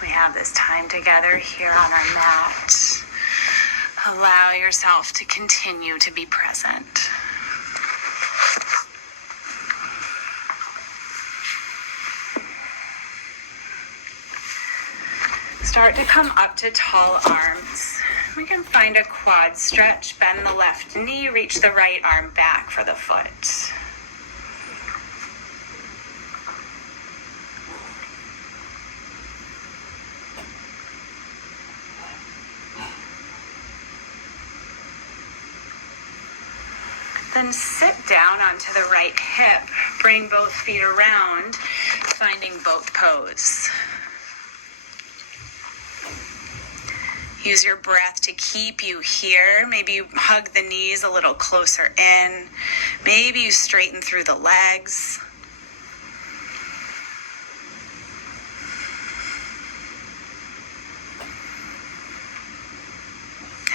We have this time together here on our mat. Allow yourself to continue to be present. Start to come up to tall arms. We can find a quad stretch, bend the left knee, reach the right arm back for the foot. Then sit down onto the right hip, bring both feet around, finding boat pose. Use your breath to keep you here. Maybe you hug the knees a little closer in. Maybe you straighten through the legs.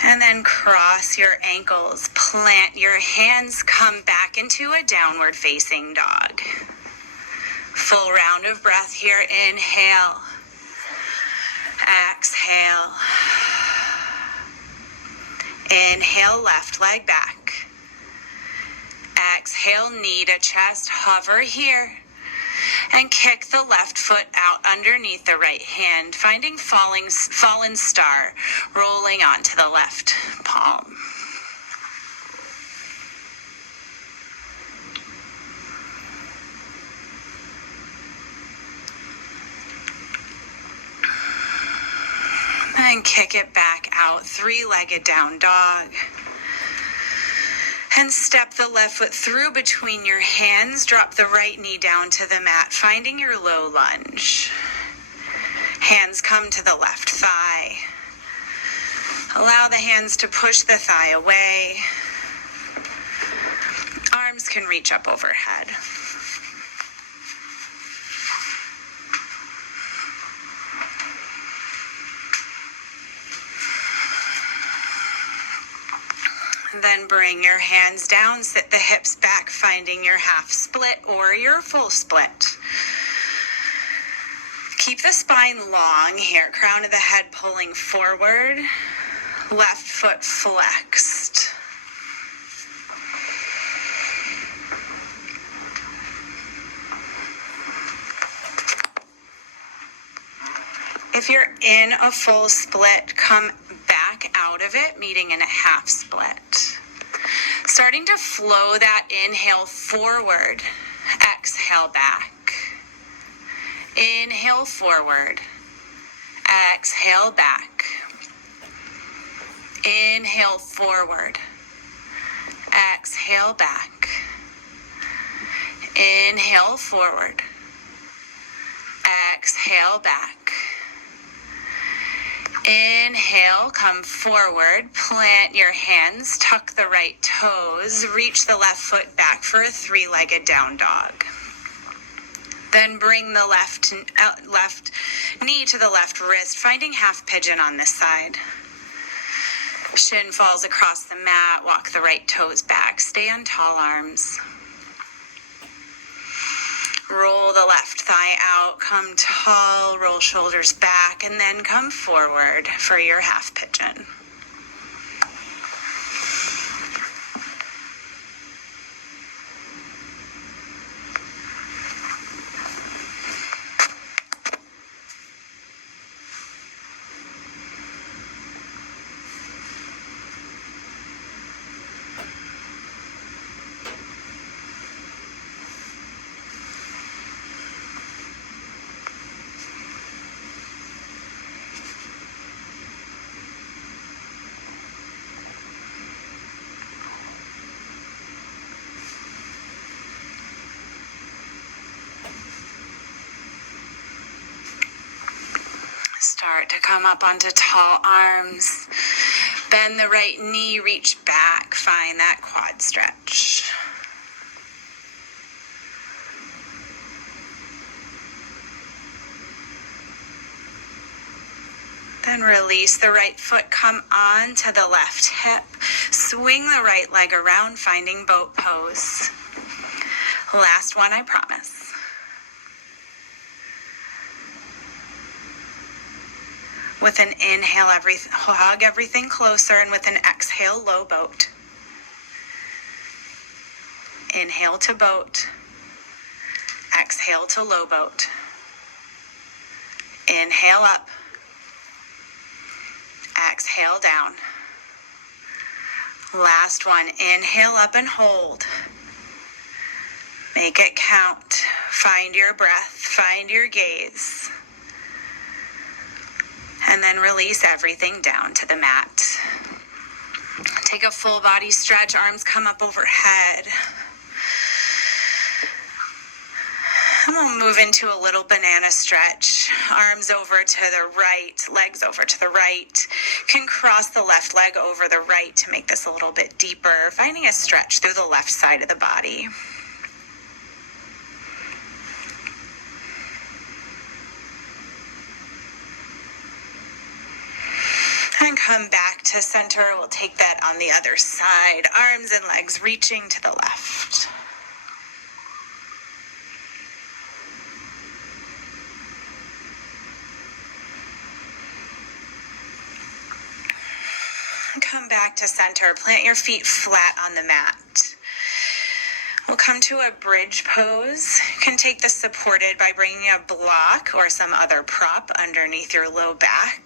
And then cross your ankles. Plant your hands. Come back into a downward facing dog. Full round of breath here. Inhale. Exhale. Inhale, left leg back. Exhale, knee to chest, hover here. And kick the left foot out underneath the right hand, finding fallen star, rolling onto the left palm. And kick it back out, three-legged down dog. And step the left foot through between your hands. Drop the right knee down to the mat, finding your low lunge. Hands come to the left thigh. Allow the hands to push the thigh away. Arms can reach up overhead. Then bring your hands down, sit the hips back, finding your half split or your full split. Keep the spine long here, crown of the head pulling forward, left foot flexed. If you're in a full split, come back out of it, meeting in a half split. Starting to flow that inhale forward, exhale back. Inhale forward, exhale back. Inhale forward, exhale back. Inhale forward, exhale back. Inhale, come forward, plant your hands, tuck the right toes, reach the left foot back for a three-legged down dog. Then bring the left knee to the left wrist, finding half pigeon on this side. Shin falls across the mat, walk the right toes back, stay on tall arms. Roll the left thigh out, come tall, roll shoulders back, and then come forward for your half pigeon. Start to come up onto tall arms. Bend the right knee, reach back, find that quad stretch. Then release the right foot, come on to the left hip. Swing the right leg around, finding boat pose. Last one, I promise. With an inhale, hug everything closer, and with an exhale, low boat. Inhale to boat. Exhale to low boat. Inhale up. Exhale down. Last one, inhale up and hold. Make it count. Find your breath, find your gaze. And then release everything down to the mat. Take a full body stretch, arms come up overhead. And we'll move into a little banana stretch. Arms over to the right, legs over to the right. Can cross the left leg over the right to make this a little bit deeper, finding a stretch through the left side of the body. And come back to center. We'll take that on the other side. Arms and legs reaching to the left. Come back to center. Plant your feet flat on the mat. We'll come to a bridge pose. You can take this supported by bringing a block or some other prop underneath your low back.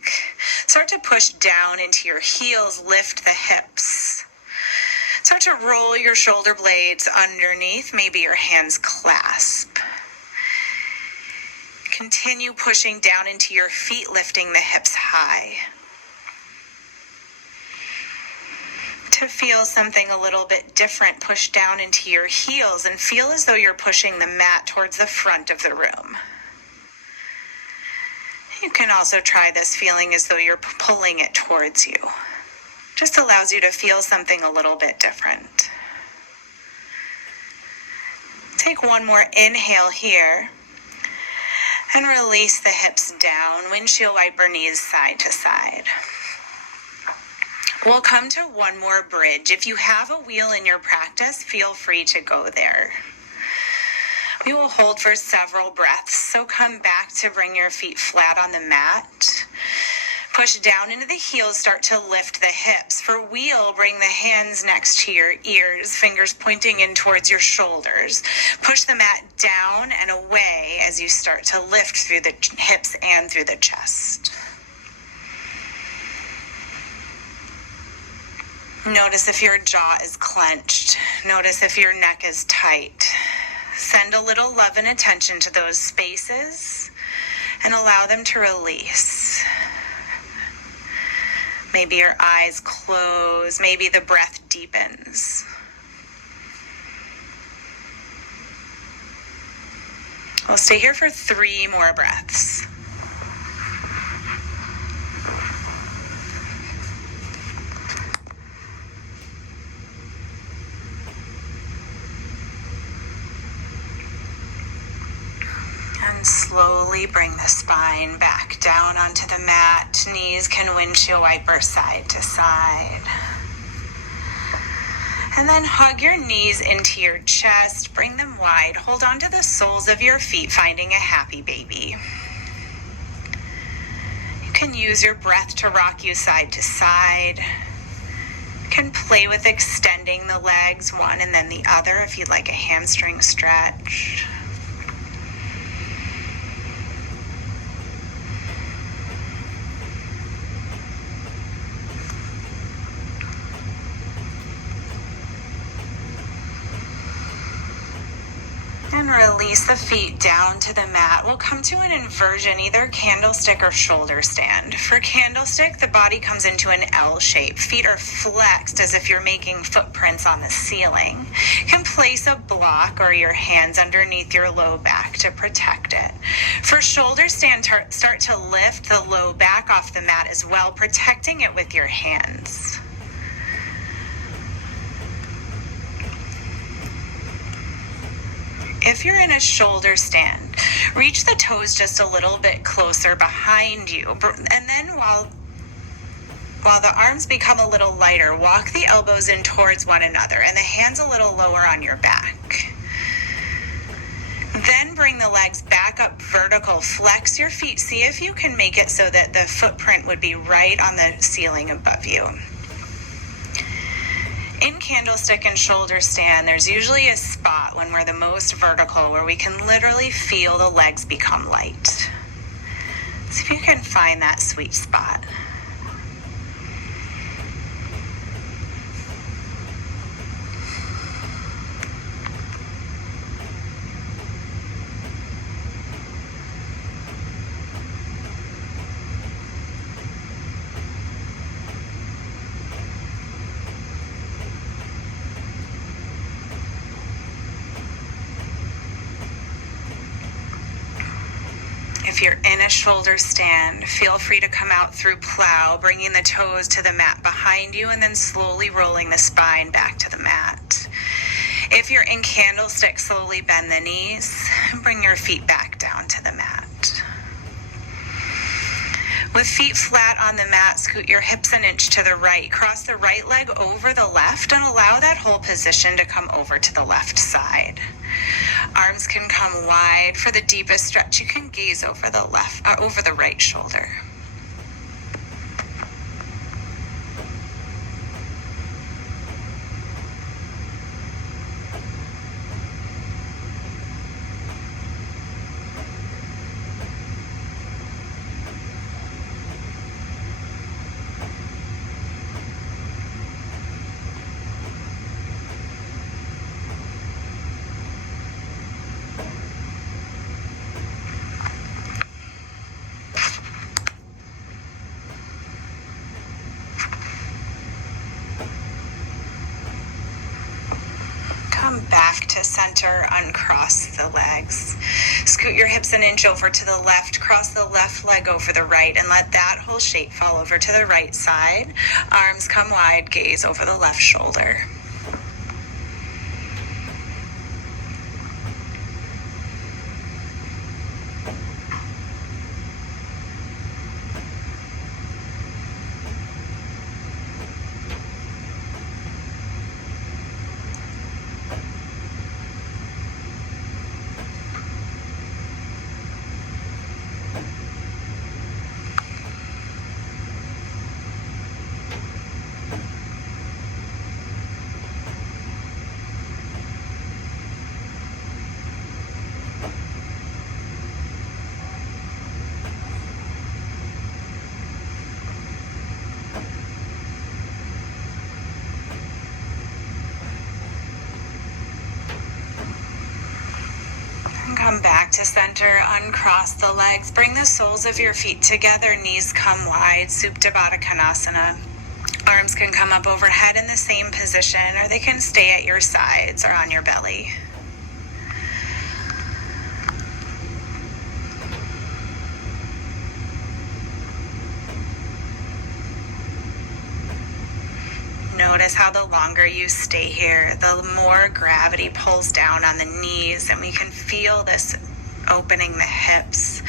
Start to push down into your heels, lift the hips. Start to roll your shoulder blades underneath, maybe your hands clasp. Continue pushing down into your feet, lifting the hips high. To feel something a little bit different, push down into your heels and feel as though you're pushing the mat towards the front of the room. You can also try this feeling as though you're pulling it towards you. Just allows you to feel something a little bit different. Take one more inhale here and release the hips down, windshield wiper knees side to side. We'll come to one more bridge. If you have a wheel in your practice, feel free to go there. We will hold for several breaths, so come back to bring your feet flat on the mat. Push down into the heels, start to lift the hips. For wheel, bring the hands next to your ears, fingers pointing in towards your shoulders. Push the mat down and away as you start to lift through the hips and through the chest. Notice if your jaw is clenched. Notice if your neck is tight. Send a little love and attention to those spaces and allow them to release. Maybe your eyes close. Maybe the breath deepens. We'll stay here for 3 more breaths. And slowly bring the spine back down onto the mat. Knees can windshield wiper side to side. And then hug your knees into your chest. Bring them wide. Hold on to the soles of your feet, finding a happy baby. You can use your breath to rock you side to side. You can play with extending the legs, one and then the other, if you'd like a hamstring stretch. And release the feet down to the mat. We'll come to an inversion, either candlestick or shoulder stand. For candlestick, the body comes into an L shape. Feet are flexed as if you're making footprints on the ceiling. You can place a block or your hands underneath your low back to protect it. For shoulder stand, start to lift the low back off the mat as well, protecting it with your hands. If you're in a shoulder stand, reach the toes just a little bit closer behind you. And then while the arms become a little lighter, walk the elbows in towards one another and the hands a little lower on your back. Then bring the legs back up vertical. Flex your feet. See if you can make it so that the footprint would be right on the ceiling above you. In candlestick and shoulder stand, there's usually a spot when we're the most vertical where we can literally feel the legs become light. See if you can find that sweet spot. If you're in a shoulder stand, feel free to come out through plow, bringing the toes to the mat behind you and then slowly rolling the spine back to the mat. If you're in candlestick, slowly bend the knees and bring your feet back down to the mat. With feet flat on the mat, scoot your hips an inch to the right. Cross the right leg over the left and allow that whole position to come over to the left side. Arms can come wide. For the deepest stretch, you can gaze over the right shoulder. Back to center, uncross the legs. Scoot your hips an inch over to the left, cross the left leg over the right, and let that whole shape fall over to the right side. Arms come wide, gaze over the left shoulder. And come back to center, uncross the legs, bring the soles of your feet together, knees come wide, Supta Baddha Konasana. Arms can come up overhead in the same position, or they can stay at your sides or on your belly. Notice how the longer you stay here, the more gravity pulls down on the knees, and we can feel this opening the hips.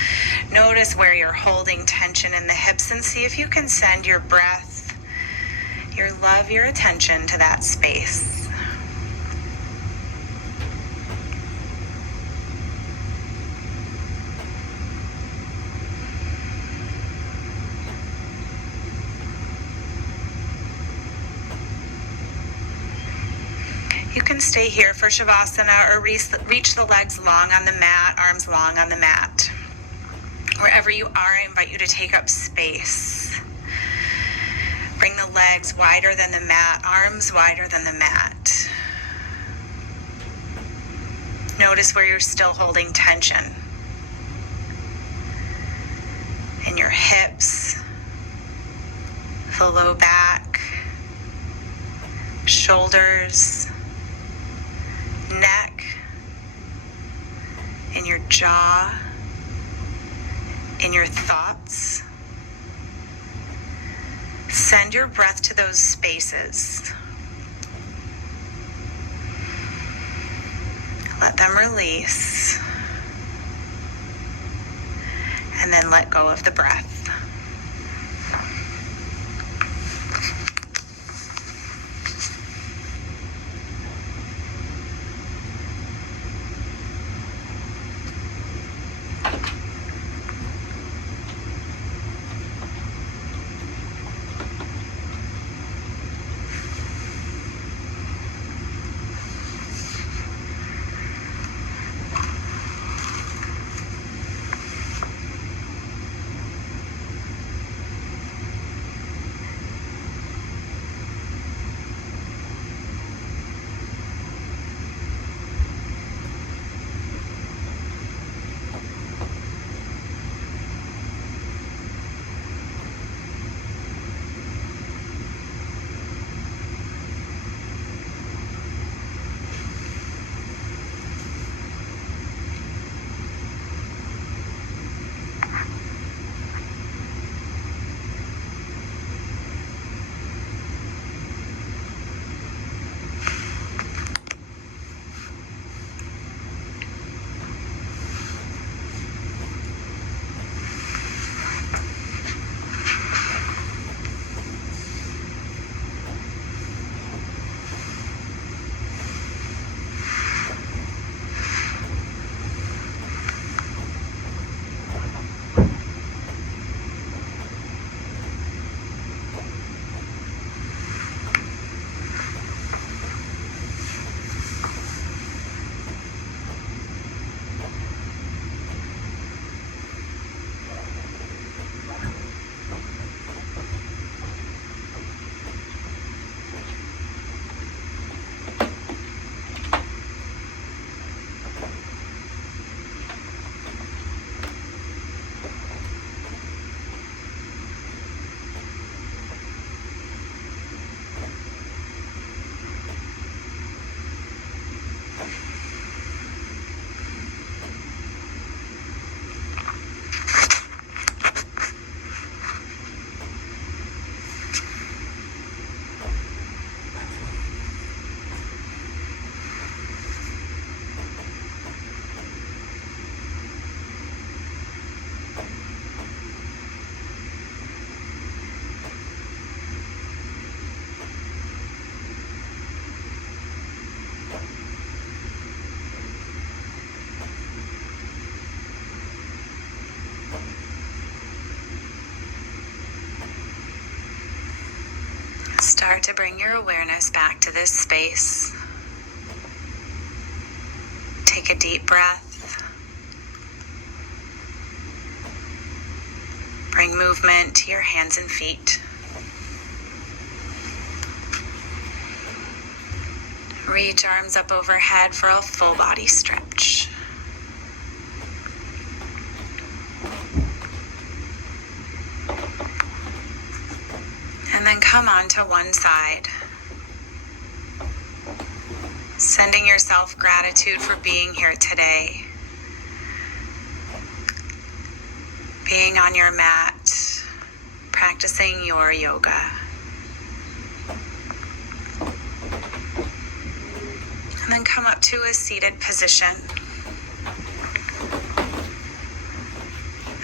Notice where you're holding tension in the hips and see if you can send your breath, your love, your attention to that space. You can stay here for Shavasana or reach the legs long on the mat, arms long on the mat. Wherever you are, I invite you to take up space. Bring the legs wider than the mat, arms wider than the mat. Notice where you're still holding tension. In your hips, the low back, shoulders, neck, in your jaw, in your thoughts. Send your breath to those spaces. Let them release. And then let go of the breath. Start to bring your awareness back to this space. Take a deep breath. Bring movement to your hands and feet. Reach arms up overhead for a full body stretch. come onto one side, sending yourself gratitude for being here today, being on your mat, practicing your yoga. And then come up to a seated position.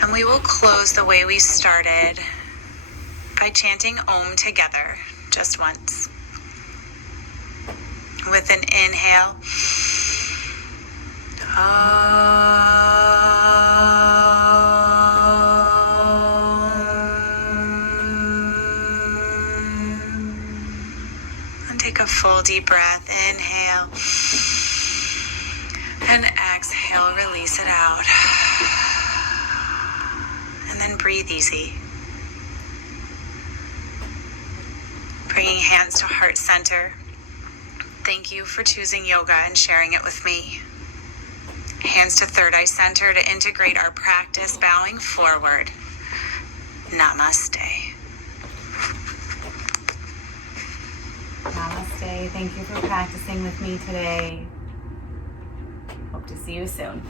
And we will close the way we started by chanting Om together, just once. With an inhale, and take a full deep breath. Inhale, and exhale, release it out. And then breathe easy. Bringing hands to heart center. Thank you for choosing yoga and sharing it with me. Hands to third eye center to integrate our practice, bowing forward. Namaste. Namaste. Thank you for practicing with me today. Hope to see you soon.